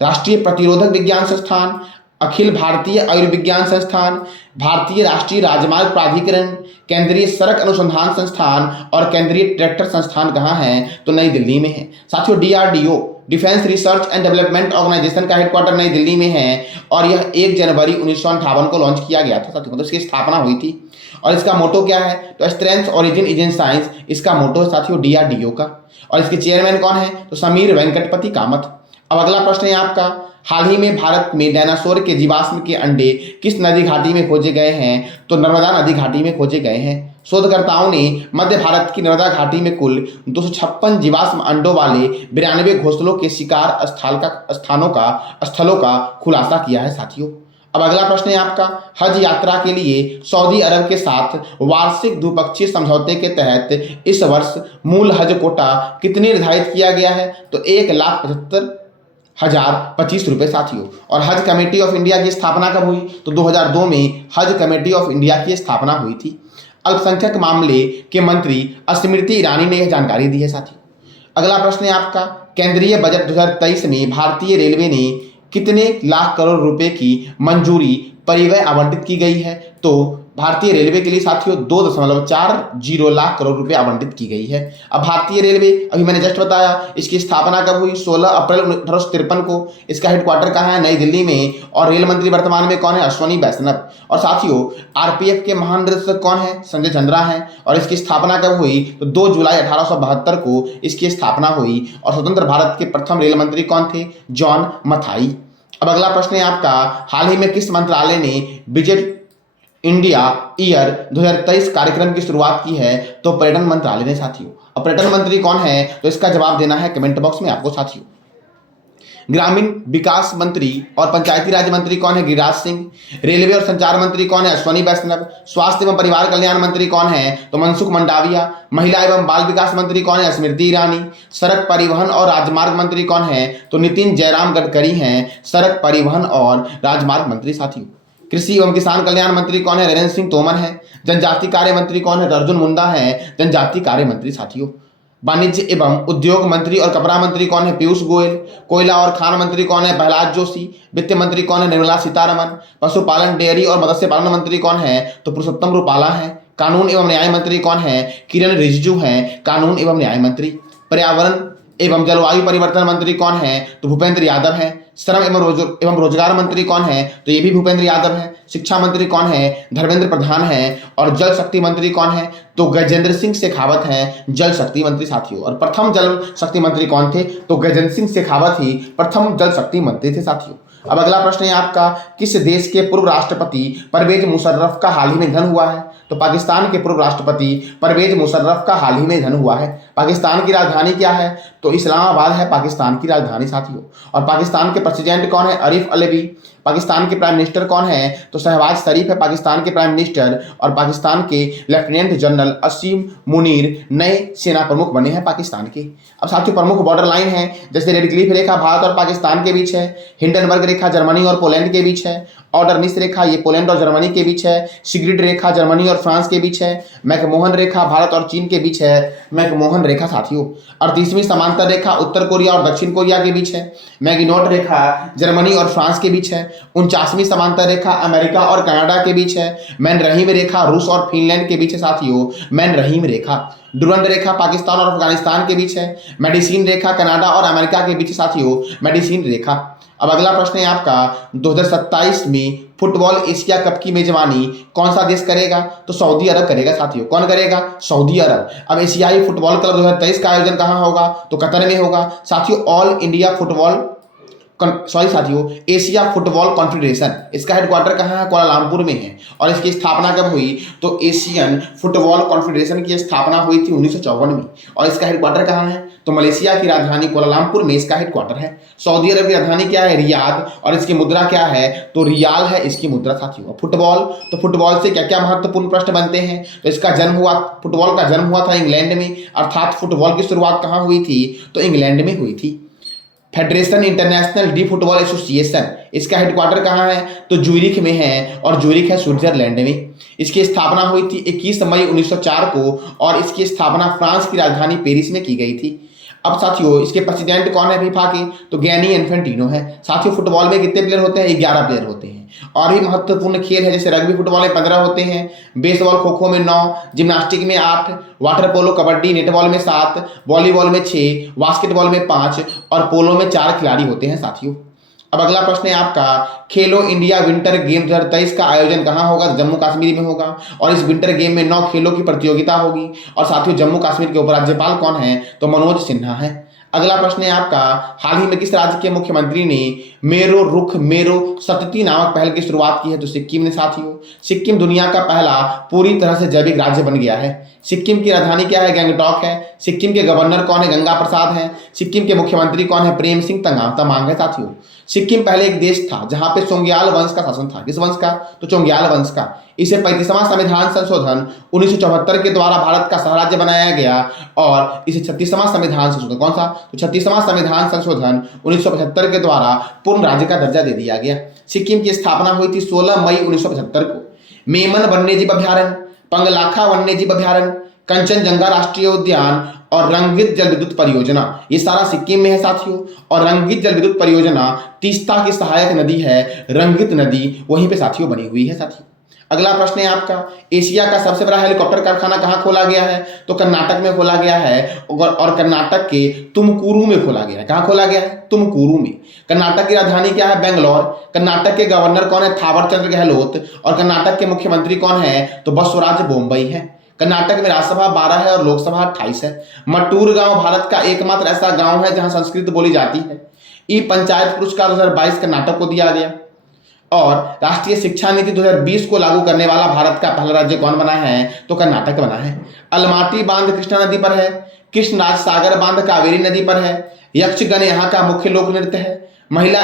राष्ट्रीय प्रतिरोधक विज्ञान संस्थान, अखिल भारतीय आयुर्विज्ञान संस्थान, भारतीय राष्ट्रीय राजमार्ग प्राधिकरण, केंद्रीय सड़क अनुसंधान संस्थान और केंद्रीय ट्रैक्टर संस्थान कहाँ है? तो नई दिल्ली में है साथियों। DRDO defence research and development organisation का हेडक्वार्टर नई दिल्ली में है। और यह 1 जनवरी 1958 को लॉन्च किया गया था साथियों, मतलब इसकी स्थापना हुई थी। और इसका मोटो क्या है? तो स्ट्रेंथ ओरिजिन इज साइंस इसका मोटो है साथियों डीआरडीओ का। और इसके चेयरमैन कौन है? तो समीर वेंकटपति कामत। अब अगला प्रश्न है आपका, हाल ही में भारत में डायनासोर के जीवाश्म के अंडे किस नदी घाटी में खोजे गए हैं? तो नर्मदा नदी घाटी में खोजे गए हैं। शोधकर्ताओं ने मध्य भारत की नर्मदा घाटी में कुल 256 जीवाश्म अंडों वाले 92 घोंसलों के शिकार स्थलों का खुलासा किया है साथियों। अब अगला प्रश्न है आपका, हज यात्रा के लिए सऊदी अरब के साथ वार्षिक द्विपक्षीय समझौते के तहत इस वर्ष मूल हज कोटा कितने निर्धारित किया गया है? तो 1,75,025 रुपये साथियों। और हज कमेटी ऑफ इंडिया की स्थापना कब हुई? तो 2002 में हज कमेटी ऑफ इंडिया की स्थापना हुई थी। अल्पसंख्यक मामले के मंत्री स्मृति ईरानी ने यह जानकारी दी है साथियों। अगला प्रश्न है आपका, केंद्रीय बजट 2023 में भारतीय रेलवे ने कितने लाख करोड़ रुपए की मंजूरी परिव्यय आवंटित की गई है? तो भारतीय रेलवे के लिए साथियों 2.40 लाख करोड़ रुपए आवंटित की गई है। अब भारतीय रेलवे अभी मैंने जस्ट बताया इसकी स्थापना कब हुई? 16 अप्रैल 1853 को। इसका हेडक्वार्टर कहाँ है? नई दिल्ली में। और रेल मंत्री वर्तमान में कौन है? अश्वनी वैष्णव। और साथियों आरपीएफ के महानिदेशक कौन है? संजय चंद्रा है। और इसकी स्थापना कब हुई? तो 2 जुलाई 1872 को इसकी स्थापना हुई। और स्वतंत्र भारत के प्रथम रेल मंत्री कौन थे? जॉन मथाई। अब अगला प्रश्न है आपका, हाल ही में किस मंत्रालय ने विजिट इंडिया ईयर 2023 कार्यक्रम की शुरुआत की है? तो पर्यटन मंत्रालय ने साथियों। अब पर्यटन मंत्री कौन है? तो इसका जवाब देना है कमेंट बॉक्स में आपको साथियों। ग्रामीण विकास मंत्री और पंचायती राज मंत्री कौन है? गिरिराज सिंह। रेलवे और संचार मंत्री कौन है? अश्वनी वैष्णव। स्वास्थ्य एवं परिवार कल्याण मंत्री कौन है? तो मनसुख मंडाविया। महिला एवं बाल विकास मंत्री कौन है? स्मृति ईरानी। सड़क परिवहन और राजमार्ग मंत्री कौन है? तो नितिन जयराम गडकरी हैं सड़क परिवहन और राजमार्ग मंत्री साथियों। कृषि एवं किसान कल्याण मंत्री कौन है? नरेंद्र सिंह तोमर है। जनजाति कार्य मंत्री कौन है? तो अर्जुन मुंडा है जनजाति कार्य मंत्री साथियों। वाणिज्य एवं उद्योग मंत्री और कपड़ा मंत्री कौन है? पीयूष गोयल। कोयला और खान मंत्री कौन है? प्रहलाद जोशी। वित्त मंत्री कौन है? निर्मला सीतारमन। पशुपालन, डेयरी और मत्स्य पालन मंत्री कौन है? तो पुरुषोत्तम रूपाला है। कानून एवं न्याय मंत्री कौन है? किरण रिजिजू हैं कानून एवं न्याय मंत्री। पर्यावरण एवं जलवायु परिवर्तन मंत्री कौन है? तो भूपेंद्र यादव है। श्रम एवं रोजगार मंत्री कौन है? तो ये भी भूपेंद्र यादव है। शिक्षा मंत्री कौन है? धर्मेंद्र प्रधान है। और जल शक्ति मंत्री कौन है? तो गजेंद्र सिंह शेखावत हैं जल शक्ति मंत्री साथियों। और प्रथम जल शक्ति मंत्री कौन थे? तो गजेंद्र सिंह शेखावत ही प्रथम जल शक्ति मंत्री थे साथियों। अब अगला प्रश्न है आपका, किस देश के पूर्व राष्ट्रपति परवेज मुशर्रफ का हाल ही में निधन हुआ है? तो पाकिस्तान के पूर्व राष्ट्रपति परवेज मुशर्रफ का हाल ही में निधन हुआ है। पाकिस्तान की राजधानी क्या है? तो इस्लामाबाद है पाकिस्तान की राजधानी साथियों। और पाकिस्तान के प्रेसिडेंट कौन है? आरिफ अलवी। पाकिस्तान के प्राइम मिनिस्टर कौन है? तो शहबाज शरीफ है पाकिस्तान के प्राइम मिनिस्टर। और पाकिस्तान के लेफ्टिनेंट जनरल असीम मुनीर नए सेना प्रमुख बने हैं पाकिस्तान के। अब साथियों प्रमुख बॉर्डर लाइन है, जैसे रेड क्लिफ रेखा भारत और पाकिस्तान के बीच है। हिंडनबर्ग रेखा जर्मनी और पोलैंड के बीच है। ऑर्डरनिस रेखा ये पोलैंड और जर्मनी के बीच है। सिग्रिड रेखा जर्मनी और फ्रांस के बीच है। मैकमोहन रेखा भारत और चीन के बीच है। मैकमोहन रेखा साथियों। 38वीं समांतर रेखा उत्तर कोरिया और दक्षिण कोरिया के बीच है। मैगिनोट रेखा जर्मनी और फ्रांस के बीच है। 49वीं समांतर रेखा अमेरिका और कनाडा के बीच है। मैन रहीम रेखा रूस और फिनलैंड के बीच है साथियों। मैन रहीम रेखा। डुरंड रेखा पाकिस्तान और अफगानिस्तान के बीच है। मेडिसिन रेखा कनाडा और अमेरिका के बीच साथियों। मेडिसिन रेखा। अब अगला प्रश्न है आपका, 2027 में फुटबॉल एशिया कप की मेजबानी कौन सा देश करेगा? तो सऊदी अरब करेगा साथियों। कौन करेगा? सऊदी अरब। अब एशियाई फुटबॉल क्लब 2023 का आयोजन कहाँ होगा? तो कतर में होगा साथियों। ऑल इंडिया फुटबॉल साथियों एशिया फुटबॉल कॉन्फेडरेशन, इसका हेडक्वार्टर कहाँ है? कुआलालंपुर में है। और इसकी स्थापना कब हुई? तो एशियन फुटबॉल कॉन्फेडरेशन की स्थापना हुई थी 1954 में। और इसका हेडक्वार्टर कहाँ है? तो मलेशिया की राजधानी कुआलालंपुर में इसका हेडक्वार्टर है। सऊदी अरब की राजधानी क्या है? रियाद। और इसकी मुद्रा क्या है? तो रियाल है इसकी मुद्रा साथियों। फुटबॉल, तो फुटबॉल से क्या क्या महत्वपूर्ण प्रश्न बनते हैं? तो इसका जन्म हुआ, फुटबॉल का जन्म हुआ था इंग्लैंड में, अर्थात फुटबॉल की शुरुआत कहाँ हुई थी? तो इंग्लैंड में हुई थी। Federation international D football association, इसका हेडक्वार्टर कहाँ है? तो ज्यूरिख में है। और ज्यूरिख है स्विट्जरलैंड में। इसकी स्थापना हुई थी 21 मई 1904 को। और इसकी स्थापना फ्रांस की राजधानी पेरिस में की गई थी। अब साथियों इसके प्रेसिडेंट कौन है फीफा के? तो गियानी इन्फेंटिनो है। साथियों फुटबॉल में कितने प्लेयर होते हैं? 11 प्लेयर होते हैं। और भी महत्वपूर्ण खेल है, जैसे रग्बी फुटबॉल में 15 होते हैं, बेसबॉल खो खो में 9, जिम्नास्टिक में 8, वाटर पोलो कबड्डी नेटबॉल में 7, वॉलीबॉल में 6, बास्केटबॉल में 5 और पोलो में 4 खिलाड़ी होते हैं साथियों। अब अगला प्रश्न है आपका, खेलो इंडिया विंटर गेम 2023 का आयोजन कहाँ होगा? जम्मू कश्मीर में होगा। और इस विंटर गेम में 9 खेलों की प्रतियोगिता होगी। और साथियों जम्मू कश्मीर के उपराज्यपाल कौन है? तो मनोज सिन्हा है। अगला प्रश्न है आपका, हाल ही में किस राज्य के मुख्यमंत्री ने मेरो रुख मेरो सतती नामक पहल की शुरुआत की है? तो सिक्किम ने साथियों। सिक्किम दुनिया का पहला पूरी तरह से जैविक राज्य बन गया है। सिक्किम की राजधानी क्या है? गैंगटॉक है। सिक्किम के गवर्नर कौन है? गंगा प्रसाद हैं। सिक्किम के मुख्यमंत्री कौन है? प्रेम सिंह तमांग है साथियों। सिक्किम पहले एक देश था जहां पे चोंग्याल वंश का शासन था। किस वंश का? तो चोंग्याल वंश का। इसे 35वां संविधान संशोधन 1974 के द्वारा भारत का सहराज्य बनाया गया। और इसे 36वां संविधान संशोधन, कौन सा? तो 36वां संविधान संशोधन 1975 के द्वारा पूर्ण राज्य का दर्जा दे दिया गया। सिक्किम की स्थापना हुई थी 16 मई 1975 को। मेमन वन्यजीव अभ्यारण्य, पंगलाखा वन्यजीव अभ्यारण्य, कंचनजंगा राष्ट्रीय उद्यान और रंगित जल विद्युत परियोजना, ये सारा सिक्किम में है साथियों। और रंगित जल विद्युत परियोजना तीस्ता की सहायक नदी है, रंगित नदी वहीं पे साथियों बनी हुई है साथियों। अगला प्रश्न है आपका, एशिया का सबसे बड़ा हेलीकॉप्टर कारखाना कहाँ खोला गया है? तो कर्नाटक में खोला गया है। और कर्नाटक के तुमकुरू में खोला गया है। कहाँ खोला गया है? तुमकुरू में। कर्नाटक की राजधानी क्या है? बेंगलोर। कर्नाटक के गवर्नर कौन है? थावर चंद्र गहलोत। और कर्नाटक के मुख्यमंत्री कौन है? तो बसवराज बोम्बई है। कर्नाटक में राज्यसभा 12 है और लोकसभा 28 है। मटूर गांव भारत का एकमात्र ऐसा गांव है जहां संस्कृत बोली जाती है। ई पंचायत पुरस्कार 2022 कर्नाटक को दिया गया। और राष्ट्रीय शिक्षा नीति 2020 को लागू करने वाला भारत का पहला राज्य कौन बना है? तो कर्नाटक बना है। अलमाटी बांध कृष्णा नदी पर है। कृष्णराज सागर बांध कावेरी नदी पर है। यक्षगण यहाँ का मुख्य लोक नृत्य है। महिला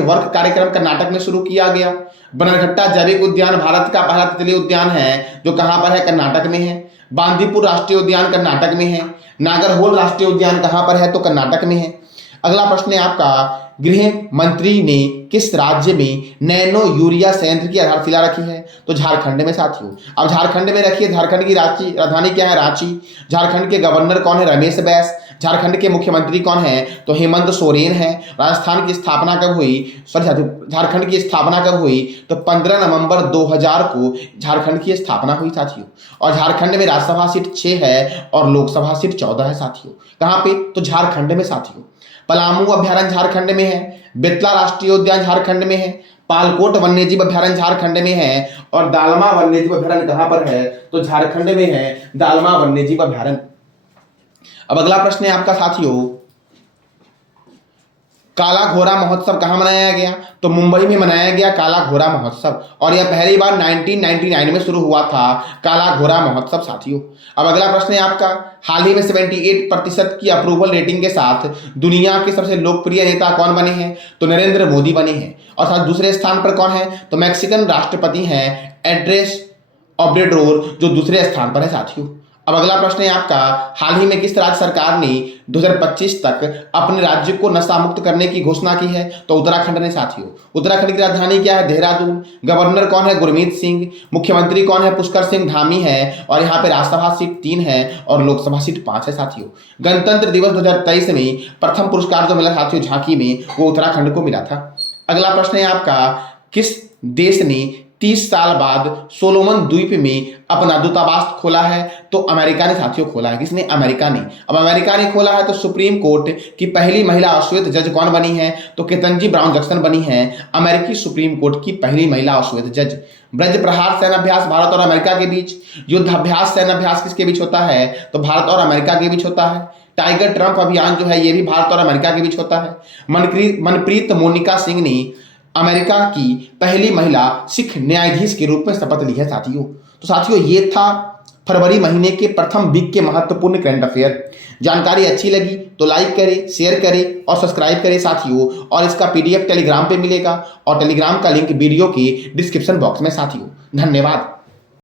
@वर्क कार्यक्रम कर्नाटक में शुरू किया गया। बनरघट्टा जैविक उद्यान भारत का पहला तितली उद्यान है जो कहाँ पर है, कर्नाटक में है। बांदीपुर राष्ट्रीय उद्यान कर्नाटक में है। नागरहोल राष्ट्रीय उद्यान कहाँ पर है, तो कर्नाटक में है। अगला प्रश्न है आपका, गृह मंत्री ने किस राज्य में नैनो यूरिया संयंत्र की आधारशिला रखी है, तो झारखंड में साथियों। अब झारखंड में रखी है, झारखंड की राजधानी क्या है, रांची। झारखंड के गवर्नर कौन है, रमेश बैस। झारखंड के मुख्यमंत्री कौन है, तो हेमंत सोरेन है। राजस्थान की स्थापना कब हुई, झारखंड की स्थापना कब हुई, तो 15 नवंबर 2000 को झारखंड की स्थापना हुई साथियों। और झारखंड में राज्यसभा सीट 6 है और लोकसभा सीट 14 है साथियों। कहाँ पे, तो झारखंड में साथियों। पलामू अभ्यारण्य झारखंड में है। बेतला राष्ट्रीय उद्यान झारखंड में है। पालकोट वन्यजीव अभ्यारण्य झारखंड में है। और दालमा वन्यजीव अभ्यारण्य कहां पर है, तो झारखंड में है दालमा वन्यजीव अभ्यारण्य। अब अगला प्रश्न है आपका साथियों, काला घोड़ा महोत्सव कहां मनाया गया, तो मुंबई में मनाया गया काला घोड़ा महोत्सव। और यह पहली बार 1999 में शुरू हुआ था काला घोड़ा महोत्सव साथियों। अब अगला प्रश्न है आपका, हाल ही में 78% की अप्रूवल रेटिंग के साथ दुनिया के सबसे लोकप्रिय नेता कौन बने हैं, तो नरेंद्र मोदी बने हैं। और साथ दूसरे स्थान पर कौन है, तो मैक्सिकन राष्ट्रपति हैं एंड्रेस ऑब्रेडोर, जो दूसरे स्थान पर है साथियों। अब अगला प्रश्न है आपका, हाल ही में किस राज्य सरकार ने 2025 तक अपने राज्य को नशा मुक्त करने की घोषणा की है, तो उत्तराखंड ने साथियों। उत्तराखंड की राजधानी क्या है, देहरादून। गवर्नर कौन है, गुरमीत सिंह। मुख्यमंत्री कौन है, पुष्कर सिंह धामी है। और यहाँ पे राज्यसभा सीट 3 है और लोकसभा सीट 5 है साथियों। गणतंत्र दिवस 2023 में प्रथम पुरस्कार जो मिला साथियों झांकी में, वो उत्तराखंड को मिला था। अगला प्रश्न है आपका, किस देश ने 30 साल बाद सोलोमन द्वीप में अपना दूतावास खोला है, तो अमेरिका ने साथियों खोला है। किसने, अमेरिका ने। अब अमेरिका ने खोला है तो सुप्रीम कोर्ट की पहली महिला अश्वेत जज कौन बनी है, तो केतनजी ब्राउन जैक्सन बनी है अमेरिकी सुप्रीम कोर्ट की पहली महिला अश्वेत जज। ब्रज प्रहार सैन्याभ्यास भारत और अमेरिका के बीच। युद्धाभ्यास सैन्याभ्यास किसके बीच होता है, तो भारत और अमेरिका के बीच होता है। टाइगर ट्रंप अभियान जो है ये भी भारत और अमेरिका के बीच होता है। मनप्रीत मोनिका सिंह ने अमेरिका की पहली महिला सिख न्यायाधीश के रूप में शपथ ली है साथियों। तो साथियों ये था फरवरी महीने के प्रथम वीक के महत्वपूर्ण करंट अफेयर। जानकारी अच्छी लगी तो लाइक करें, शेयर करें और सब्सक्राइब करें साथियों। और इसका पीडीएफ टेलीग्राम पे मिलेगा और टेलीग्राम का लिंक वीडियो के डिस्क्रिप्शन बॉक्स में साथियों। धन्यवाद।